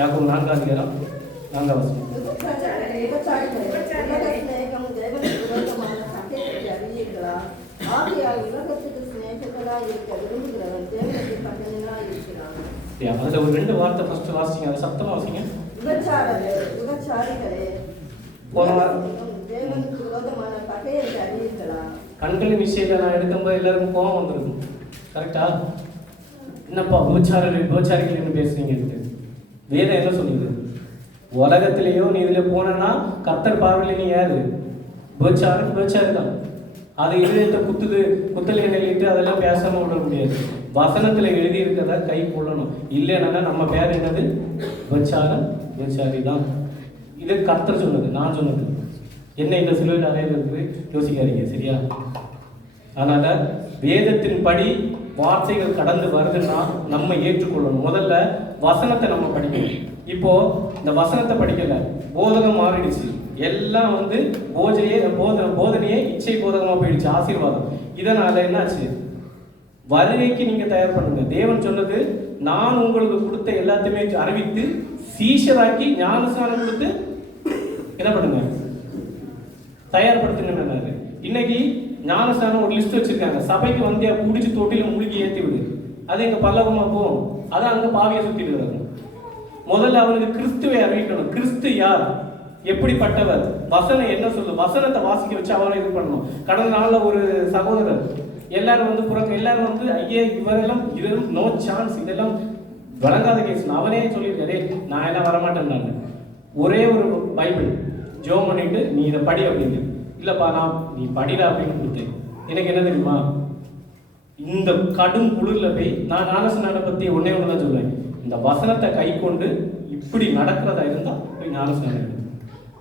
யாக்கோபு 4:4 வாசிங்க. அதுல ஒரு 2 வார்த்தை ஃபர்ஸ்ட் வாசிங்க, அதை சத்தமா வாசிங்க. கண்களின் விஷயத்தை நான் எடுக்கும்போது எல்லாருக்கும் கோபம் வந்துருக்கும். கரெக்டா? என்னப்பா விபச்சாரிகள் பேசுறீங்க? வேதம் என்ன சொல்லுது? உலகத்திலேயோ நீ இதுல போனா கர்த்தர் பார்வையில நீ யாரு? விபச்சாரி தான். அது இதயத்தை குத்தலை நிலையிட்டு அதெல்லாம் பேசாம விட முடியாது. வசனத்துல எழுதி இருக்கிறத கை கொள்ளணும். இல்லைன்னா நம்ம பேர் என்னது? விபச்சாரி தான். இது கர்த்தர் சொன்னது, நான் சொன்னது. என்ன இந்த சிலுவையில் அறையிறது யோசிக்காதீங்க, சரியா? அதனால வேதத்தின்படி வார்த்தைகள் கடந்து வருதுன்னா நம்ம ஏற்றுக்கொள்ளணும். முதல்ல வசனத்தை நம்ம படிக்கணும். இப்போ இந்த வசனத்தை படிக்கல, போதகம் மாறிடுச்சு, எல்லாம் வந்து போதனையே இச்சை போதகமா போயிடுச்சு, ஆசீர்வாதம். இதனால என்னாச்சு? வருகைக்கு நீங்க தயார் பண்ணுங்க. தேவன் சொன்னது, நான் உங்களுக்கு கொடுத்த எல்லாத்தையுமே அறிவித்து சீஷராக்கி ஞானஸ்நானம் கொடுத்து என்ன பண்ணுங்க, தயார்படுத்துங்க. இன்னைக்கு ஞானஸ்நானம் ஒரு லிஸ்ட் வச்சிருக்காங்க. சபைக்கு வந்து குடிச்சு தொட்டில முழுகி ஏற்றி விடு, அது எங்க பல்லவமா போகும், அதான் அங்க பாவியை சுத்திட்டு வரும். முதல்ல அவனுக்கு கிறிஸ்துவை அறிவிக்கணும். கிறிஸ்து யார், எப்படிப்பட்டவர், வசனம் என்ன சொல்லு, வசனத்தை வாசிக்க வச்சு அவனை இது பண்ணணும். கடந்த நாள்ல ஒரு சகோதரர் எல்லாரும் வந்து எல்லாரும் வந்து ஐயே இவரெல்லாம் நோ சான்ஸ், இதெல்லாம் வழங்காத கேஸ், அவனே சொல்லியிருக்காரு, நான் எல்லாம் வரமாட்டேன், நான் ஒரே ஒரு பைபிள் ஜோம் பண்ணிட்டு நீ இதை படி அப்படின்னு. இல்லப்பா நான் நீ படிடா அப்படின்னு கொடுத்தேன். எனக்கு என்ன தெரியுமா, இந்த கடும் குளிர்ல போய் நான் ஞானஸ்நானம் பத்தி ஒன்னே ஒண்ணுதான் சொல்லுவேன், இந்த வசனத்தை கை கொண்டு இப்படி நடக்கிறதா இருந்தா போய் ஞானஸ்நானம் எடு.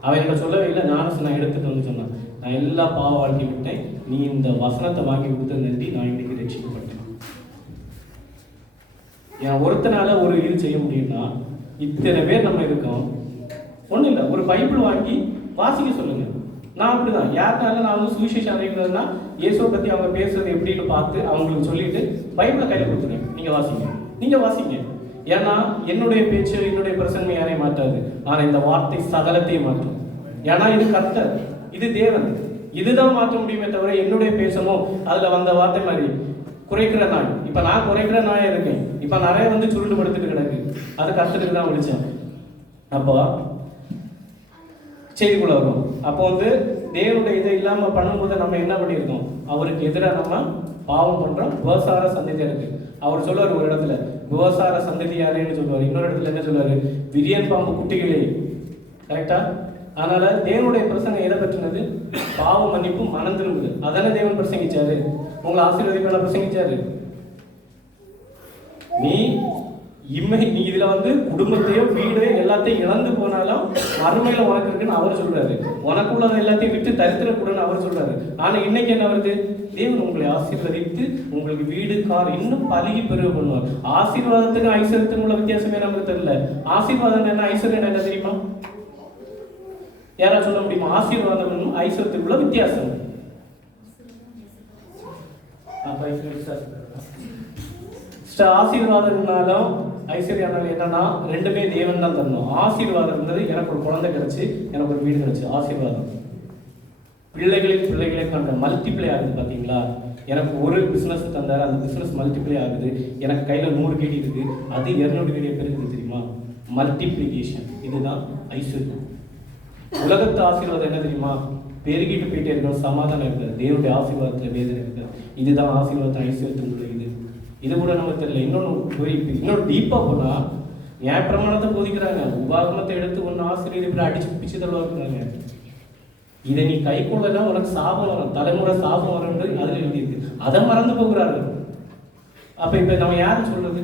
அவன் என்ன சொல்லவே இல்லை, ஞானஸ்நானம் எடுத்துட்டு வந்து சொன்னான், நான் எல்லா பாவ வாழ்க்கை விட்டேன், நீ இந்த வசனத்தை வாங்கி கொடுத்து நன்றி, நான் இன்னைக்கு ரட்சிக்கப்பட்டேன். என் ஒருத்தனால ஒரு இது செய்ய முடியும்னா இத்தனை பேர் நம்ம இருக்கோம். ஒன்றும் இல்லை, ஒரு பைபிள் வாங்கி வாசிக்க சொல்லுங்க. நான் அப்படிதான், யாருனால நான் வந்து சுவிசேஷம் அறிவிக்கிறதுனா இயேசுவை பற்றி அவங்க பேசுறது எப்படின்னு பார்த்து அவங்களுக்கு சொல்லிட்டு பைபிளை கையில் கொடுத்துருவேன், நீங்கள் வாசிங்க. ஏன்னா என்னுடைய பேச்சு என்னுடைய பிரசன்மை யாரையும் மாற்றாது, ஆனால் இந்த வார்த்தை சகலத்தையும் மாற்றும். ஏன்னா இது கர்த்தர், இது தேவன், இதுதான் மாற்ற முடியுமே தவிர என்னுடைய பேசமோ அதில் வந்த வார்த்தை மாதிரி குறைக்கிற நாய். இப்போ நான் குறைக்கிற நாயா இருக்கேன், இப்போ நிறைய வந்து சுருண்டு படுத்துட்டு கிடக்கு, அது கர்த்தருக்கு தான் விழிச்சேன். அப்போ செய்திக்குள்ள வரும். அப்போ வந்து தேவனுடைய இதை இல்லாமல் பண்ணும்போது நம்ம என்ன பண்ணியிருக்கோம், அவருக்கு எதிராக நம்ம பாவம் பண்றோம். விவசார சந்ததி இருக்கு. அவர் சொல்லுவார் ஒரு இடத்துல, விவசார சந்ததி யாருன்னு சொல்லுவார், இன்னொரு இடத்துல என்ன சொல்லுவாரு, விரியன் பாம்பு குட்டிகளே. கரெக்டா? அதனால தேவனுடைய பிரசங்கம் எதை பற்றினது, பாவ மன்னிப்பு, மனம் திரும்புது. அதான தேவன் பிரசங்கிச்சாரு, உங்களை ஆசீர்வதிப்பான பிரசங்கிச்சாரு. நீ இதுல வந்து குடும்பத்தையோ வீடு எல்லாத்தையும் இழந்து போனாலும் அருமையில உனக்கு இருக்குன்னு அவர் சொல்றாரு. உனக்குள்ளதை எல்லாத்தையும் விட்டு தரித்திரக்கூடன்னு அவர் சொல்றாரு. ஆனா இன்னைக்கு என்ன வருது, தேவன் உங்களை ஆசீர்வதித்து உங்களுக்கு வீடு கார் இன்னும் பழகி பெருக பண்ணுவார். ஆசீர்வாதத்துக்கு ஐஸ்வர்யத்துக்கு உள்ள வித்தியாசமே நமக்கு தெரியல. ஆசீர்வாதம் என்ன, ஐஸ்வர்யம் என்ன தெரியுமா? யாரா சொல்ல முடியுமா? ஆசீர்வாதம் என்னும் ஐஸ்வர்யத்துக்கு உள்ள வித்தியாசம். ஆசீர்வாதம்னாலும் ஐஸ்வர்யானாலும் என்னன்னா ரெண்டுமே தேவன் தான் தரணும். ஆசீர்வாதம் இருந்தது, எனக்கு ஒரு குழந்தை கிடைச்சு, எனக்கு ஒரு வீடு கிடைச்சு, ஆசீர்வாதம். பிள்ளைகளே கண்ட மல்டிப்ளை ஆகுது. பார்த்தீங்களா? எனக்கு ஒரு பிஸ்னஸ் தந்தார், அந்த பிஸ்னஸ் மல்டிப்ளை ஆகுது. எனக்கு கையில் 100 கேடி இருக்கு, அது 200 கேடியை பெருகுது. தெரியுமா? மல்டிப்ளிகேஷன். இதுதான் ஐஸ்வர்யம். உலகத்து ஆசீர்வாதம் என்ன தெரியுமா? பெருகிட்டு போயிட்டே இருக்கணும், சமாதானம் இருக்காது. தேவனுடைய ஆசீர்வாதத்தில் வேதனை இருக்காது. இதுதான் ஆசீர்வாதம், ஐஸ்வர்யத்தினுடைய இது கூட நமக்கு தெரியல. இன்னொரு டீப்பா போனா நியாய பிரமாணத்தை போதிக்கிறாங்க, உபாகமத்தை எடுத்து ஒன்னு ஆசிரியர் இப்படி அடிச்சு பிச்சு தருவாங்க. இதை நீ கை கொள்ளலாம் உனக்கு சாபம் வரும், தலைமுறை சாபம் வரும்னு அதுல எழுதியிருக்கு. அதை மறந்து போகிறார்கள். அப்ப இப்ப நம்ம யாரு சொல்றது?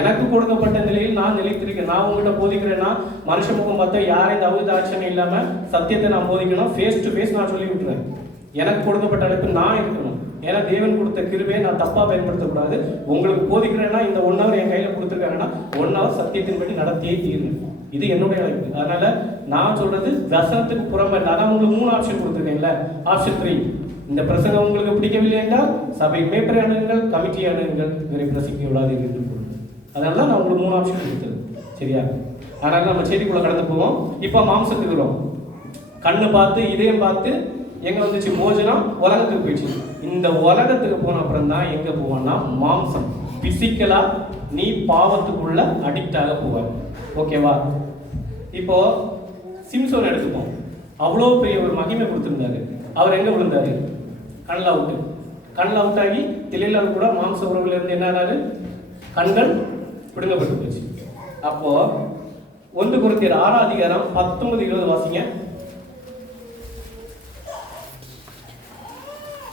எனக்கு கொடுக்கப்பட்ட நிலையில் நான் நிலைத்திருக்கேன். நான் உங்ககிட்ட போதிக்கிறேன்னா மனுஷ முகம் பார்த்தா யாரையும் தவுதாட்சணை இல்லாம சத்தியத்தை நான் போதிக்கணும். ஃபேஸ் டு ஃபேஸ் நான் சொல்லி விட்டுறேன். எனக்கு கொடுக்கப்பட்ட அழைப்பு நான் இருக்கணும். ஏன்னா தேவன் கொடுத்த கிருபையை நான் தப்பா பயன்படுத்தக்கூடாது. உங்களுக்கு போதிக்கிறேன்னா இந்த 1 hour என் கையில கொடுத்துருக்காங்கன்னா 1 hour சத்தியத்தின்படி நடத்தியே தீரணும். இது என்னுடைய அழைப்பு. அதனால நான் சொல்றது வசனத்துக்கு புறம்பே. அதான் உங்களுக்கு 3 ஆப்ஷன் கொடுத்துருக்கேன்ல. ஆப்ஷன் 3, இந்த பிரசங்கம் உங்களுக்கு பிடிக்கவில்லை என்றால் சபை மேய்ப்பரை அணுகுங்கள், கமிட்டி அணுகுங்கள், இவரை பிரசிக்க விடாதீர்கள் என்று சொல்றேன். அதனால தான் நான் உங்களுக்கு 3 ஆப்ஷன் கொடுத்தது. சரியா? அதனால நம்ம செய்திக்குள்ள கடந்து போவோம். இப்போ மாம்சத்துக்கு வரும். கண்ணு பார்த்து இதயம் பார்த்து எங்க வந்துச்சு, போஜனம் உலகத்துக்கு போயிடுச்சு. இந்த உலகத்துக்கு போன அப்புறம் தான் எங்க போவான்னா மாம்சம், பிசிக்கலா நீ பாவத்துக்குள்ள அடிக்ட் ஆக போவ. ஓகேவா? இப்போ சிம்சோன் எடுத்துப்போம். அவ்வளோ பெரிய ஒரு மகிமை கொடுத்திருந்தாரு. அவர் எங்க விழுந்தாரு? கண்ணில் அவுட் ஆகி திலையிலால் கூட மாம்ச உறவுல இருந்து என்ன, கண்கள் பிடுங்கப்பட்டு போச்சு. அப்போ 1 கொரிந்தியர் 6 அதிகாரம் 19-20 வாசிங்க.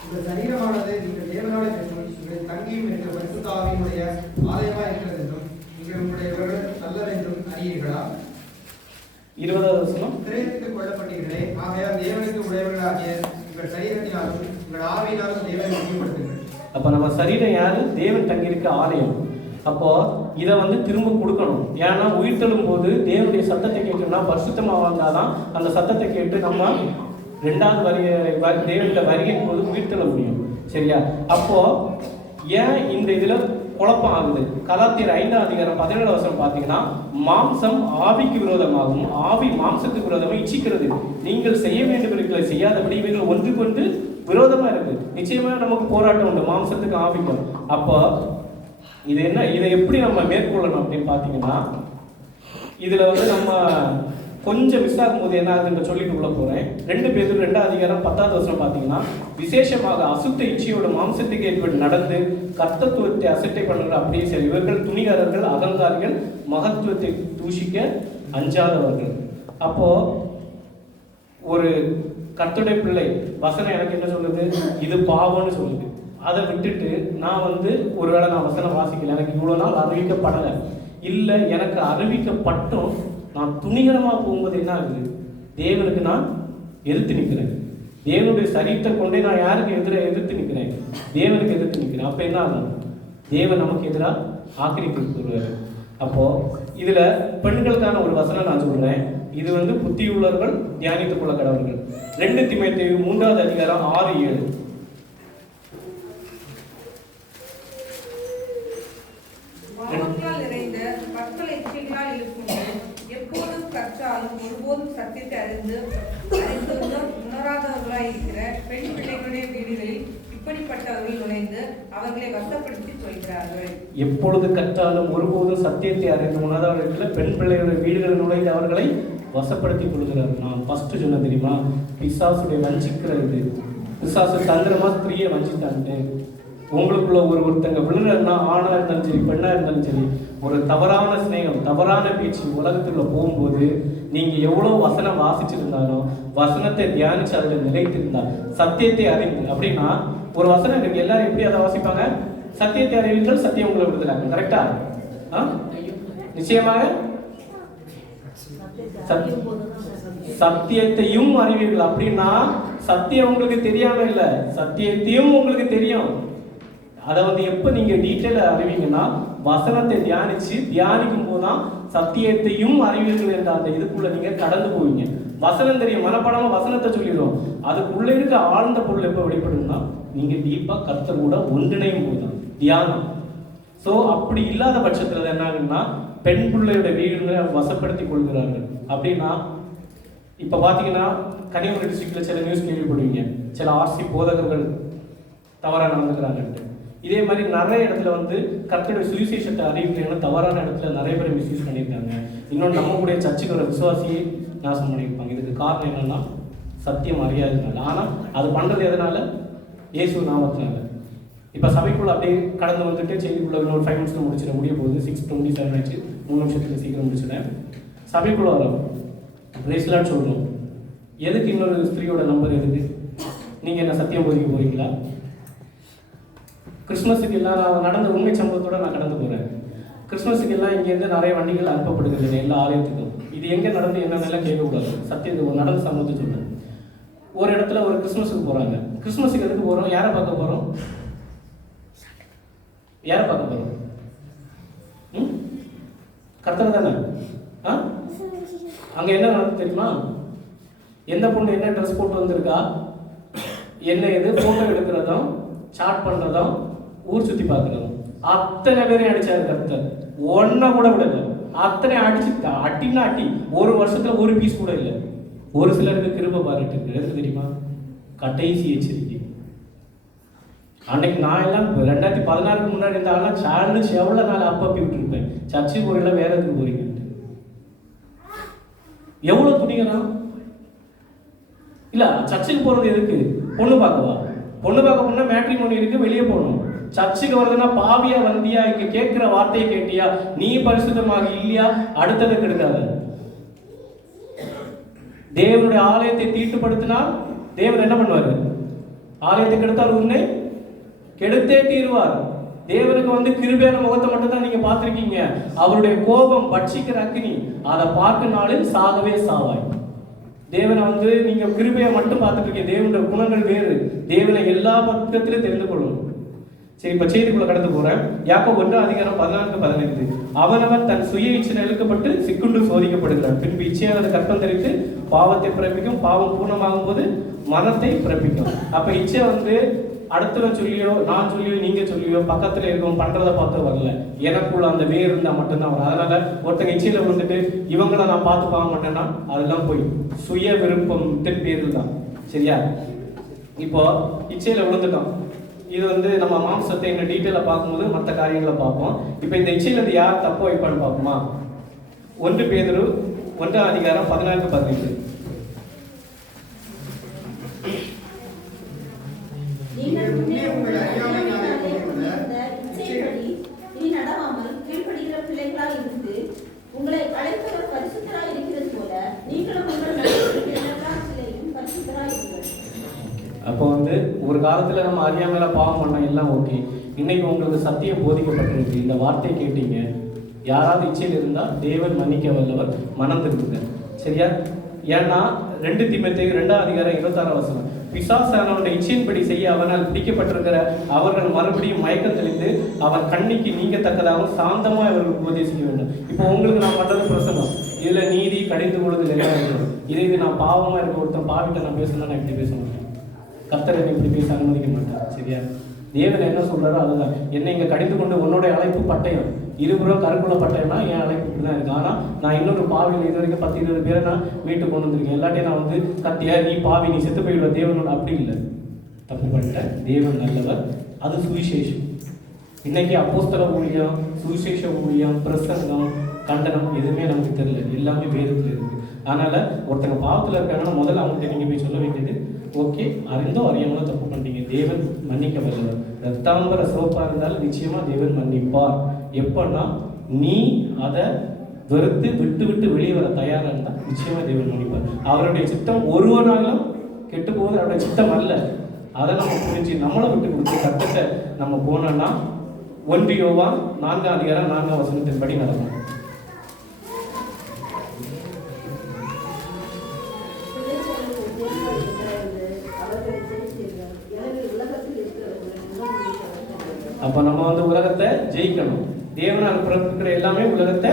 இந்த சரீரமானது நீங்கள் தேவனாலே பெற்றும் உங்களை தங்கியும் இருக்கிற பரிசுத்த ஆவியினுடைய ஆலயமாய் இருக்கிறது என்றும் நீங்கள் உங்களுடையவர்கள் அல்லர் என்றும் அறியீர்களா? 20வது வசனம். திரைத்துக் கொள்ளப்பட்டீர்களே, ஆகையால் தேவனுக்கு உடையவர்களாகிய உங்கள் சரீரத்தினாலே சரீரத்தினாலும் உங்கள் ஆவியினாலும் தேவனை மகிமைப்படுத்துங்கள். அப்போ நம்ம சரீரம் யாரு? தேவன் தங்கியிருக்க ஆலயம். அப்போ இதை திரும்ப கொடுக்கணும். ஏன்னா உயிர்த்தெழும் போது தேவனுடைய சத்தத்தை கேட்கணும்னா பரிசுத்தமாக வந்தாதான் அந்த சத்தத்தை கேட்டு நம்ம ரெண்டாவது தேவனுடைய வருகையின் போது உயிர்த்தெழ முடியும். சரியா? அப்போ ஏன் இந்த இதுல குழப்பம் ஆகுது? கலாத்தியர் 5ஆம் அதிகாரம் 17 வசனம் பார்த்தீங்கன்னா, மாம்சம் ஆவிக்கு விரோதமாகவும் ஆவி மாம்சத்துக்கு விரோதமாக இச்சிக்கிறது. நீங்கள் செய்ய வேண்டியவர்களை செய்யாதபடி இவர்கள் ஒன்றுக்கொன்று விரோதமா இருக்கு. நிச்சயமா நமக்கு போராட்டம் உண்டு மாம்சத்துக்கு ஆவிக்கும். அப்போ இது என்ன, இதை எப்படி நம்ம மேற்கொள்ளணும் அப்படின்னு பார்த்தீங்கன்னா, இதுல நம்ம கொஞ்சம் மிஸ் ஆகும்போது என்ன ஆகுதுன்னு சொல்லிட்டு உள்ள போறேன். 2 பேதுரு 2ஆம் அதிகாரம் 10வது வசனம் பார்த்தீங்கன்னா, விசேஷமாக அசுத்த இச்சையோட மாம்சத்துக்கு ஏற்பட்டு நடந்து கர்த்தத்துவத்தை அசட்டை பண்ணுற அப்படியே சரி. இவர்கள் துணிகரர்கள், அகங்காரிகள், மகத்துவத்தை தூஷிக்க அஞ்சாதவர்கள். அப்போ ஒரு கர்த்தருடைய பிள்ளை வசனம் எனக்கு என்ன சொல்லுது? இது பாவம்னு சொல்லுது. அதை விட்டுட்டு நான் ஒருவேளை நான் வசனம் வாசிக்கல, எனக்கு இவ்வளோ நாள் அறிவிக்கப்படலை, இல்லை எனக்கு அறிவிக்கப்பட்டும் நான் துணிகரமாக போகும்போது என்ன ஆகுது? தேவனுக்கு நான் எதிர்த்து நிற்கிறேன். தேவனுடைய சரீரத்தை கொண்டே நான் யாருக்கு எதிர்த்து நிற்கிறேன்? தேவனுக்கு எதிர்த்து நிற்கிறேன். அப்போ என்ன ஆகும்? தேவன் நமக்கு எதிராக ஆக்கிரிப்பு வருவார். அப்போ இதுல பெண்களுக்கான ஒரு வசனம் நான் சொல்றேன். இது புத்தியுள்ளவர்கள் தியானித்துக் கொள்ள கடவர்கள். 2 தீமோத்தேயு 3ஆம் அதிகாரம் 6-7. நிறைந்த பற்பல இச்சைகளால் இருக்கும்போது எப்போதும் கற்றாலும் ஒருபோதும் சத்தியத்தை அறிந்து உணராதவர்களாய் இருக்கிற பெண் பிள்ளைகளுடைய வீடுகளில் இப்படிப்பட்டவர்கள் நுழைந்து அவர்களை வசப்படுத்தி சொல்கிறார்கள். எப்பொழுது கற்றாலும் ஒருபோதும் சத்தியத்தை அறிந்து உணராதவர்கள் பெண் பிள்ளைகளுடைய வீடுகளில் நுழைந்து அவர்களை வசப்படுத்தி கொள்கிறார். நான் ஃபர்ஸ்ட் சொன்ன தெரியுமா? பிசாசுடைய வஞ்சிக்கிறது. பிசாசு தந்திரமா ஸ்திரீயை வஞ்சித்தான்ட்டு உங்களுக்குள்ள ஒருத்தங்க விழுறதுனா ஆணா இருந்தாலும் சரி பெண்ணா இருந்தாலும் சரி, ஒரு தவறான ஸ்நேகம் தவறான பேச்சு உலகத்துக்குள்ள போகும்போது நீங்க எவ்வளவு வசனம் வாசிச்சிருந்தாலும் வசனத்தை தியானிச்சு அதில் நிலைத்திருந்தா சத்தியத்தை அறிந்து அப்படின்னா ஒரு வசனம் இருக்கு. எல்லாரும் எப்படி அதை வாசிப்பாங்க? சத்தியத்தை அறிவீர்கள் சத்தியம் உங்களை விடுதலாங்க. கரெக்டா? நிச்சயமாக சத்தியத்தையும் அறிவீர்கள் அப்படின்னா சத்தியம் உங்களுக்கு தெரியாம இல்ல, சத்தியத்தையும் உங்களுக்கு தெரியும். அதை எப்ப நீங்க டீட்டெயில அறிவீங்கன்னா வசனத்தை தியானிக்கும் போதுதான் சத்தியத்தையும் அறிவீர்கள் என்ற அந்த இதுக்குள்ள நீங்க கடந்து போவீங்க. வசனம் தெரியும், மனப்படமா வசனத்தை சொல்லிடுவோம். அதுக்குள்ள இருக்க ஆழ்ந்த பொருள் எப்ப வெளிப்படும்னா நீங்க டீப்பா கர்த்தர் கூட ஒன்றிணையும் போதுதான் தியானம். சோ அப்படி இல்லாத பட்சத்துல என்ன ஆகுன்னா பெண் பிள்ளையோட வீடுகளை வசப்படுத்தி கொள்கிறார்கள். அப்படின்னா இப்ப பாத்தீங்கன்னா கன்னியாகுமரி டிஸ்ட்ரிக்ட்ல சில நியூஸ் கேள்விப்படுவீங்க, சில ஆர்சி போதகர்கள் தவறா நடந்துக்கிறாங்கன்ட்டு. இதே மாதிரி நிறைய இடத்துல கர்த்தருடைய சுவிசேஷத்தை அறிவிக்கலைன்னா தவறான இடத்துல நிறைய பேர் மிஸ்யூஸ் பண்ணியிருக்காங்க. இன்னொன்று நம்ம கூட சர்ச்சுக்கு வர விசுவாசியை நாசம் பண்ணியிருப்பாங்க. இதுக்கு காரணம் என்னன்னா சத்தியம் அறியாததுனால. ஆனால் அது பண்ணுறது எதனால? இயேசு நாமத்தினால. இப்போ சபைக்குள்ள அப்படியே கடந்து செய்திக்குள்ள ஒரு 5 நிமிஷத்தில் முடிச்சிட முடிய போகுது. 6:27 ஆச்சு. 3 நிமிஷத்துல சீக்கிரம் முடிச்சிட்டேன். சபைக்குள்ள வரோம், பிரேஸ்லாட் சொல்கிறோம். எதுக்கு இன்னொரு ஸ்திரீயோட நம்பர் எதுக்கு? நீங்கள் என்ன சத்தியம் போதிக்க போறீங்களா? கிறிஸ்மஸுக்கு எல்லாம் நான் நடந்த உண்மை சம்பவத்தோடு நான் கடந்து போகிறேன். கிறிஸ்மஸுக்கு எல்லாம் இங்கேருந்து நிறைய வண்டிகள் அனுப்பப்படுகிறது எல்லா ஆலயத்துக்கும். இது எங்கே நடந்து என்னென்னலாம் கேட்கக்கூடாது, சத்தியத்தை ஒரு நடந்த சம்பவத்தை சொல்கிறேன். ஒரு இடத்துல ஒரு கிறிஸ்மஸுக்கு போகிறாங்க. கிறிஸ்மஸுக்கு எதுக்கு போகிறோம்? யாரை பார்க்க போகிறோம்? யாரை பார்க்க போகிறோம்? கர்த்தர் தானே. அங்கே என்ன நடந்து தெரியுமா? எந்த பொண்ணு என்ன ட்ரெஸ் போட்டு வந்திருக்கா, என்ன எது ஃபோட்டோ எடுக்கிறதும் சாட் பண்ணுறதும் ஊர் சுற்றி பார்க்குறதும் அத்தனை பேரையும் அடிச்சாரு கர்த்தர். ஒன்றை கூட விடல. அத்தனை அடிச்சு அட்டின்னா அட்டி. ஒரு வருஷத்துல ஒரு பீஸ் கூட இல்லை. ஒரு சிலருக்கு கிருபை பாருட்டு இருக்கு. எதுக்கு தெரியுமா? கடைசி எச்சரிக்கை. அன்னைக்கு நான் எல்லாம் 2016 முன்னாடி இருந்தாலும் சேலஞ்சு எவ்வளோ நாள் அப்பப்பி விட்டுருப்பேன். சர்ச்சுக்கு போறீங்களா வேற எதுக்கு போறீங்கன்ட்டு. எவ்வளோ துணிகனா இல்லை. சர்ச்சுக்கு போறது எதுக்கு? பொண்ணு பார்க்கவா? பொண்ணு பார்க்க போனா மேட்ரிமோனி இருக்கு, வெளியே போகணும். சர்ச்சுக்கு வருதுன்னா பாவியா வந்தியா, இங்க கேட்கிற வார்த்தையை கேட்டியா, நீ பரிசுத்தமாக இல்லையா, அடுத்ததை கெடுக்காத. தேவனுடைய ஆலயத்தை தீட்டுப்படுத்தினால் தேவன் என்ன பண்ணுவாரு? ஆலயத்தை கெடுத்தால் உன்னை கெடுத்தே தீருவார். தேவனுக்கு கிருபையான முகத்தை மட்டும் தான் நீங்க பார்த்திருக்கீங்க. அவருடைய கோபம் பட்சிக்கிற அக்னி, அதை பார்க்க நாளில் சாகவே சாவாய். தேவனை வந்து நீங்க கிருபையை மட்டும் பார்த்துட்டு இருக்கீங்க. தேவனுடைய குணங்கள் வேறு. தேவனை எல்லா பக்கத்திலும் தெரிந்து கொள்ளணும். சரி, இப்ப செய்திக்குள்ள கடந்து போறேன். யாக்கோபு 1:14-15. அவனவன் தன் சுய இச்சையில் இழுக்கப்பட்டு சிக்குண்டு சோதிக்கப்படுகிறான். பின்பு இச்சையானது கற்பம் தெரிவித்து பாவத்தை பிறப்பிக்கும். பாவம் பூர்ணமாகும் போது மரணத்தை பிறப்பிக்கும். அப்ப இச்சை வந்து அடுத்தவன் சொல்லியோ, நான் சொல்லியோ, நீங்க சொல்லியோ, பக்கத்துல இருக்கவங்க பண்றதை பார்த்து வரல. எனக்குள்ள அந்த வேர் இருந்தா மட்டும்தான் வரும். அதனால ஒருத்தங்க இச்சையில வந்துட்டு இவங்களை நான் பார்த்து பார்க்க மாட்டேன்னா அதெல்லாம் போய் சுய விருப்பத்தின் பேரில் தான். சரியா? இப்போ இச்சையில விழுந்துட்டோம். இது வந்து நம்ம மாம்சத்தை இன்னும் டீட்டெயிலாக பார்க்கும்போது மற்ற காரியங்களை பார்ப்போம். இப்போ இந்த இச்சையில இருந்து யார் தப்பு வைப்பான்னு பார்ப்போமா? 1 பேதுரு 1:14-15. நீங்கள் முன்னே உங்கள் அறியாமையினாலே கொண்டிருந்த இச்சைப்படி இனி நடவாமல் கீழ்ப்படுகிற பிள்ளைகளாய் இருந்து உங்களை அழைத்தவர் பரிசுத்தராய் இருக்கிறது போல நீங்களும் உங்கள் நடுவில் எல்லா சிலையும் பரிசுத்தராய் இருங்கள். அப்போ வந்து ஒரு காலத்துல நம்ம அறியாமையில பாவம் பண்ண எல்லாம் ஓகே. இன்னைக்கு உங்களுக்கு சத்தியம் போதிக்கப்பட்டிருக்கு. இந்த வார்த்தையை கேட்டீங்க. யாராவது இச்சையில் இருந்தா தேவன் மன்னிக்க வல்லவர், மனம் திரும்புங்க. சரியா? ஏன்னா 2 தீமோத்தேயு 2:26 பிசாசானவனுடைய இச்சையின்படி செய்ய அவனால் பிடிக்கப்பட்டிருக்கிற அவர்கள் மறுபடியும் மயக்கம் தெளிந்து அவன் கண்ணிக்கு நீங்கத்தக்கதாகவும் சாந்தமா அவர்களுக்கு உபதேசிக்க வேண்டும். இப்போ உங்களுக்கு நான் பண்றது பிரசங்கம். இதுல நீதி கடிந்து கொள்ளுதல் எல்லாம் இருக்கணும். இது நான் பாவமா இருக்க ஒருத்தன் பாவிட்ட நான் பேசணும்னா நான் இப்படி பேச மாட்டேன். கர்த்தர் என்னை இப்படி பேச அனுமதிக்க மாட்டார். சரியா? தேவன் என்ன சொல்றாரோ அதுதான். என்னை இங்க கடிந்து கொண்டு உன்னோட அழைப்பு பட்டயம், இருபுறம் கருக்குள்ள பட்டயம்னா என் அழைப்பு இப்படிதான் இருக்கு. ஆனா நான் இன்னொரு பாவியில் இது வரைக்கும் 10-20 பேரை நான் வீட்டுக்கு கொண்டு வந்திருக்கேன். எல்லாத்தையும் நான் வந்து கத்தியா நீ பாவி, நீ செத்து போயிடுவ, தேவனோட அப்படி இல்லை. தப்பு பண்ணிட்டேன். தேவன் நல்லவர். அது சுவிசேஷம். இன்னைக்கு அப்போஸ்தல ஊழியம், சுவிசேஷ ஊழியம், பிரசங்கம், கண்டனம் எதுவுமே நமக்கு தெரியல. எல்லாமே வேதத்தில் இருக்கு. அதனால ஒருத்தங்க பாவத்தில் இருக்காங்கன்னா முதல்ல அவங்ககிட்ட நீங்க போய் சொல்ல வேண்டியது, ஓகே, அறிந்தோ அறியாமலோ தப்பு பண்ணிட்டீங்க, தேவன் மன்னிக்க வல்லவர். ரத்தாம்பர சோப்பா இருந்தாலும் நிச்சயமா தேவன் மன்னிப்பார். எப்பன்னா நீ அதை வெறுத்து விட்டு விட்டு வெளியே வர தயாரா இருந்தா நிச்சயமா தேவன் மன்னிப்பார். அவருடைய சித்தம் ஒருவனாலும் கெட்டு போவது அவருடைய சித்தம் அல்ல. அதை நம்ம புரிஞ்சு நம்மளை விட்டு கொடுத்து கட்டத்தை நம்ம போனோம்னா 1 யோவான் 4:4 படி நடக்கும். அப்ப நம்ம வந்து உலகத்தை ஜெயிக்கணும். தேவனால் பிறப்பிக்கிற எல்லாமே உலகத்தை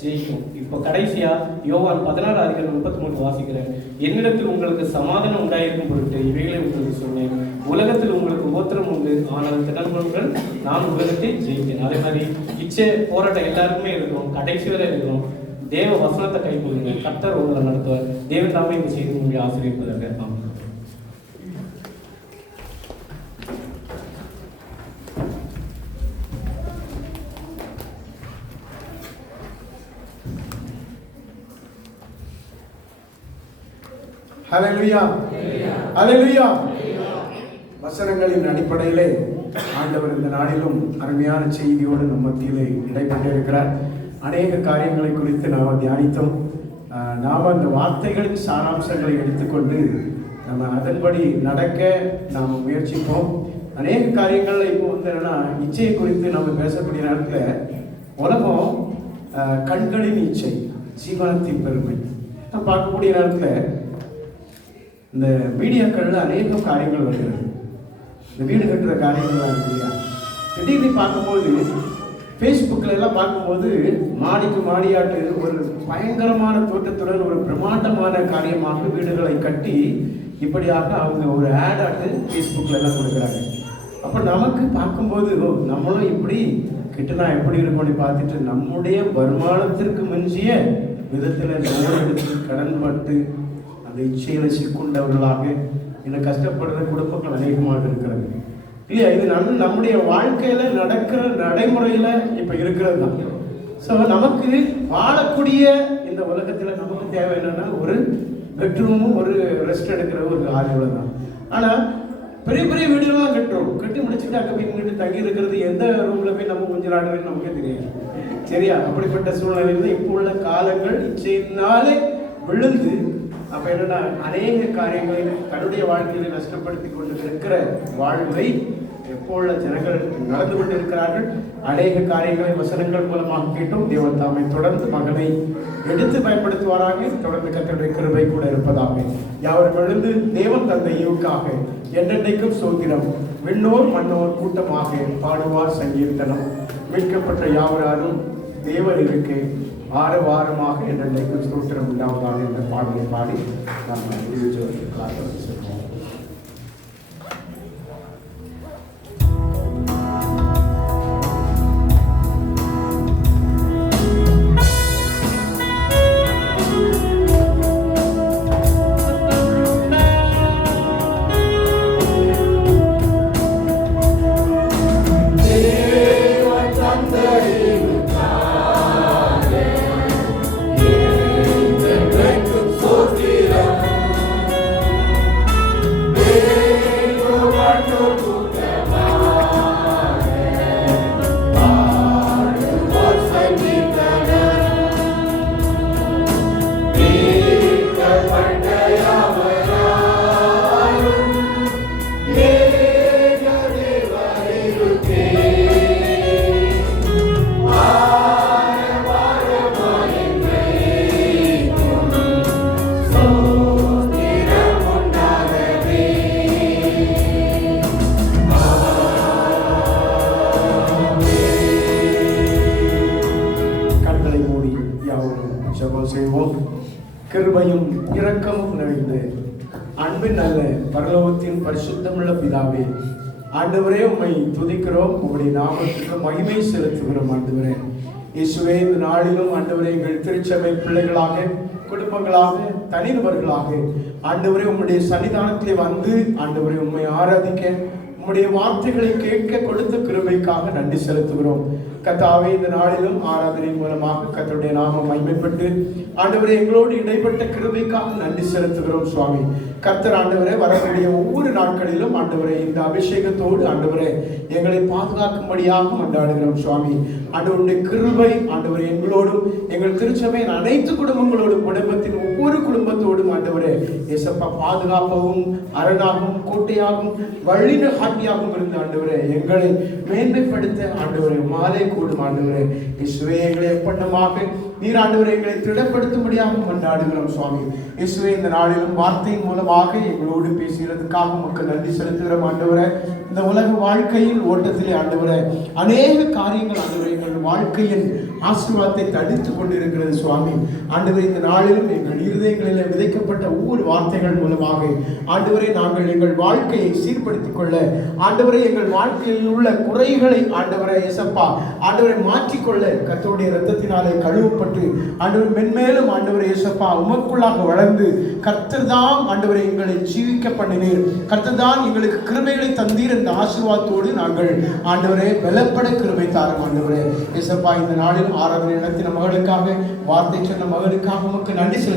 ஜெயிக்கும். இப்போ கடைசியா யோவான் 16:33 வாசிக்கிறேன். என்னிடத்தில் உங்களுக்கு சமாதானம் உண்டாயிருக்கும் பொருட்டு இவைகளை உங்களுக்கு சொன்னேன். உலகத்தில் உங்களுக்கு உபத்திரம் உண்டு, ஆனால் திடன்கள் நான் உலகத்தை ஜெயித்தேன். அதே மாதிரி இச்சை போராட்டம் எல்லாருக்குமே இருக்கும். கடைசி வரை இருக்கும். தேவ வசனத்தை கைக்கொள்ளுங்க. கர்த்தர் உங்களை நடத்துவார். தேவன் தாமே இந்த செய்தி உங்களுடைய ஆசிரியப்பதாக. ஹல்லேலூயா, ஹல்லேலூயா. வசனங்களின் அடிப்படையிலே ஆண்டவர் இந்த நாளிலும் அருமையான செய்தியோடு நம் மத்தியிலே இடைப்பட்டிருக்கிறார். அநேக காரியங்களை குறித்து நாம் தியானித்தோம். நாம் அந்த வார்த்தைகளின் சாராம்சங்களை எடுத்துக்கொண்டு நம்ம அதன்படி நடக்க நாம் முயற்சிப்போம். அநேக காரியங்கள் இப்போ வந்து என்னன்னா, இச்சையை குறித்து நம்ம பேசக்கூடிய நேரத்தில் உலகம் கண்களின் இச்சை, ஜீவனத்தின் பெருமை நம்ம பார்க்கக்கூடிய நேரத்தில் இந்த மீடியாக்களில் அநேக காரியங்கள் வருகிறது. இந்த வீடு கட்டுற காரியங்கள்லாம் இருக்கு இல்லையா? திடீர்னு பார்க்கும்போது ஃபேஸ்புக்கில் எல்லாம் பார்க்கும்போது மாடிக்கு மாடியாட்டு ஒரு பயங்கரமான தோட்டத்துடன் ஒரு பிரம்மாண்டமான காரியமாக வீடுகளை கட்டி இப்படியாக அவங்க ஒரு ஆட் ஆட்டு ஃபேஸ்புக்கில் எல்லாம் கொடுக்குறாங்க. அப்போ நமக்கு பார்க்கும்போது நம்மளும் இப்படி கிட்டனா எப்படி இருக்கும்னு பார்த்துட்டு நம்முடைய வருமானத்திற்கு மிஞ்சிய விதத்தில் லோன் எடுத்து கடன் பட்டு அந்த இச்சையில சிக்கொண்டவர்களாக இன்னும் கஷ்டப்படுற குடும்பங்கள் அநேகமாக இருக்கிறது இல்லையா? இது நம்முடைய வாழ்க்கையில நடக்கிற நடைமுறையில இப்ப இருக்கிறது தான். ஸோ நமக்கு வாழக்கூடிய இந்த உலகத்துல நமக்கு தேவை என்னன்னா ஒரு பெட்ரூமும் ஒரு ரெஸ்ட் எடுக்கிற ஒரு ஆளுநர் தான். ஆனா பெரிய பெரிய வீடுலாம் கட்டுறோம். கட்டி முடிச்சுட்டு அங்கே போய் இங்கிட்டு தங்கி இருக்கிறது எந்த ரூம்ல போய் நம்ம கொஞ்சம் ஆடுறது நமக்கே தெரியாது. சரியா? அப்படிப்பட்ட சூழ்நிலையில இப்போ உள்ள காலங்கள் இச்சையினாலே விழுந்து அப்ப என்னன்னா அநேக காரியங்களை தன்னுடைய வாழ்க்கையில நஷ்டப்படுத்தி கொண்டு இருக்கிற வாழ்வை எப்போள்ள ஜனங்கள் நடந்து கொண்டிருக்கிறார்கள். அநேக காரியங்களை வசனங்கள் மூலமாக கேட்டோம். தேவன் தாமை தொடர்ந்து மகனை எடுத்து பயன்படுத்துவாராக. தொடர்ந்து கர்த்தருடைய கிருபை கூட இருப்பதாக. யாவரும் எழுந்து தேவன் தந்த ஈவுக்காக என்றென்றைக்கும் சோத்திரம். விண்ணோர் மண்ணோர் கூட்டமாக பாடுவார் சங்கீர்த்தனம். மீட்கப்பட்ட யாவராலும் தேவன் இருக்கு வாரமாக என்றென்றைக்கும் ஸ்தோத்திரம் உண்டாவதாக என்ற பாடலை பாடி நாம் முடிவு சொல்வோம். கிருபையும் இரக்கமும் நிறைந்து அன்பின் நல்ல பரலோகத்தின் பரிசுத்தமுள்ள பிதாவே, ஆண்டவரே உம்மை துதிக்கிறோம். உம்முடைய நாமத்துக்கு மகிமை செலுத்துகிறோம். ஆண்டவரே இயேசுவே, இந்த நாளிலும் ஆண்டவரே எங்கள் திருச்சபை பிள்ளைகளாக, குடும்பங்களாக, தனிநபர்களாக ஆண்டவரே உம்முடைய சன்னிதானத்திலே வந்து ஆண்டவரே உம்மை ஆராதிக்க, உம்முடைய வார்த்தைகளை கேட்க கொடுத்த கிருபைக்காக நன்றி செலுத்துகிறோம். கர்த்தாவே, இந்த நாளிலும் ஆராதனை மூலமாக கர்த்தருடைய நாமம் மகிமைப்பட்டு ஆண்டவரே எங்களோடு இடைப்பட்ட கிருபைக்காக நன்றி செலுத்துகிறோம். சுவாமி கர்த்தர் ஆண்டவரே வரக்கூடிய ஒவ்வொரு நாட்களிலும் ஆண்டவரே இந்த அபிஷேகத்தோடு ஆண்டவரே எங்களை பாதுகாக்கும்படியாக கொண்டாடுகிறோம். சுவாமி ஆண்டவருடைய கிருபை ஆண்டவரே எங்களோடும் எங்கள் திருச்சபையின் அனைத்து குடும்பங்களோடும், குடும்பத்தின் ஒவ்வொரு குடும்பத்தோடும் ஆண்டவரே இயேசப்பா பாதுகாப்பாகவும் அரணாகவும் கோட்டையாகவும் வழிகாட்டியாகவும் இருந்த ஆண்டவரே எங்களை மேன்மைப்படுத்த ஆண்டவரே மாலை கூடும். ஆண்டவரே இயேசுவே, எங்களை எப்பண்ணமாக நீர் ஆண்டவரை எங்களை திடப்படுத்தும்படியாக கொண்டாடுகிறோம். சுவாமி இயேசுவே, இந்த நாளிலும் வார்த்தையின் மூலமாக எங்களோடு பேசுகிறதுக்காக உமக்கு நன்றி செலுத்துகிறோம். ஆண்டவரே, இந்த உலக வாழ்க்கையின் ஓட்டத்திலே ஆண்டவரே அநேக காரியங்கள் ஆண்டவரே எங்கள் வாழ்க்கையின் ஆசீர்வாதத்தை தடுத்துக் கொண்டிருக்கிறது. சுவாமி ஆண்டவரே, இந்த நாளிலும் எங்கள் இருதயங்களில் விதைக்கப்பட்ட ஒவ்வொரு வார்த்தைகள் மூலமாக ஆண்டவரே நாங்கள் எங்கள் வாழ்க்கையை சீர்படுத்திக் கொள்ள, ஆண்டவரே எங்கள் வாழ்க்கையில் உள்ள குறைகளை ஆண்டவரே இயேசப்பா ஆண்டவரை மாற்றிக்கொள்ள கர்த்தருடைய இரத்தத்தினாலே கழுவப்பட்டு ஆண்டவர் மென்மேலும் ஆண்டவரை இயேசப்பா உமக்குள்ளாக வளர்ந்து கர்த்தர் தான் ஆண்டவரை எங்களை ஜீவிக்க பண்ணினீர், கர்த்தர் தான் எங்களுக்கு கிருபைகளை தந்தீர் என்ற ஆசீர்வாதத்தோடு நாங்கள் ஆண்டவரே பலப்பட கிருபை தாரும். ஆண்டவரே இயேசப்பா, இந்த நாளில் ஆராதனை நடத்தின மகளுக்காக, வார்த்தை சொன்ன மகளுக்காக உமக்கு நன்றி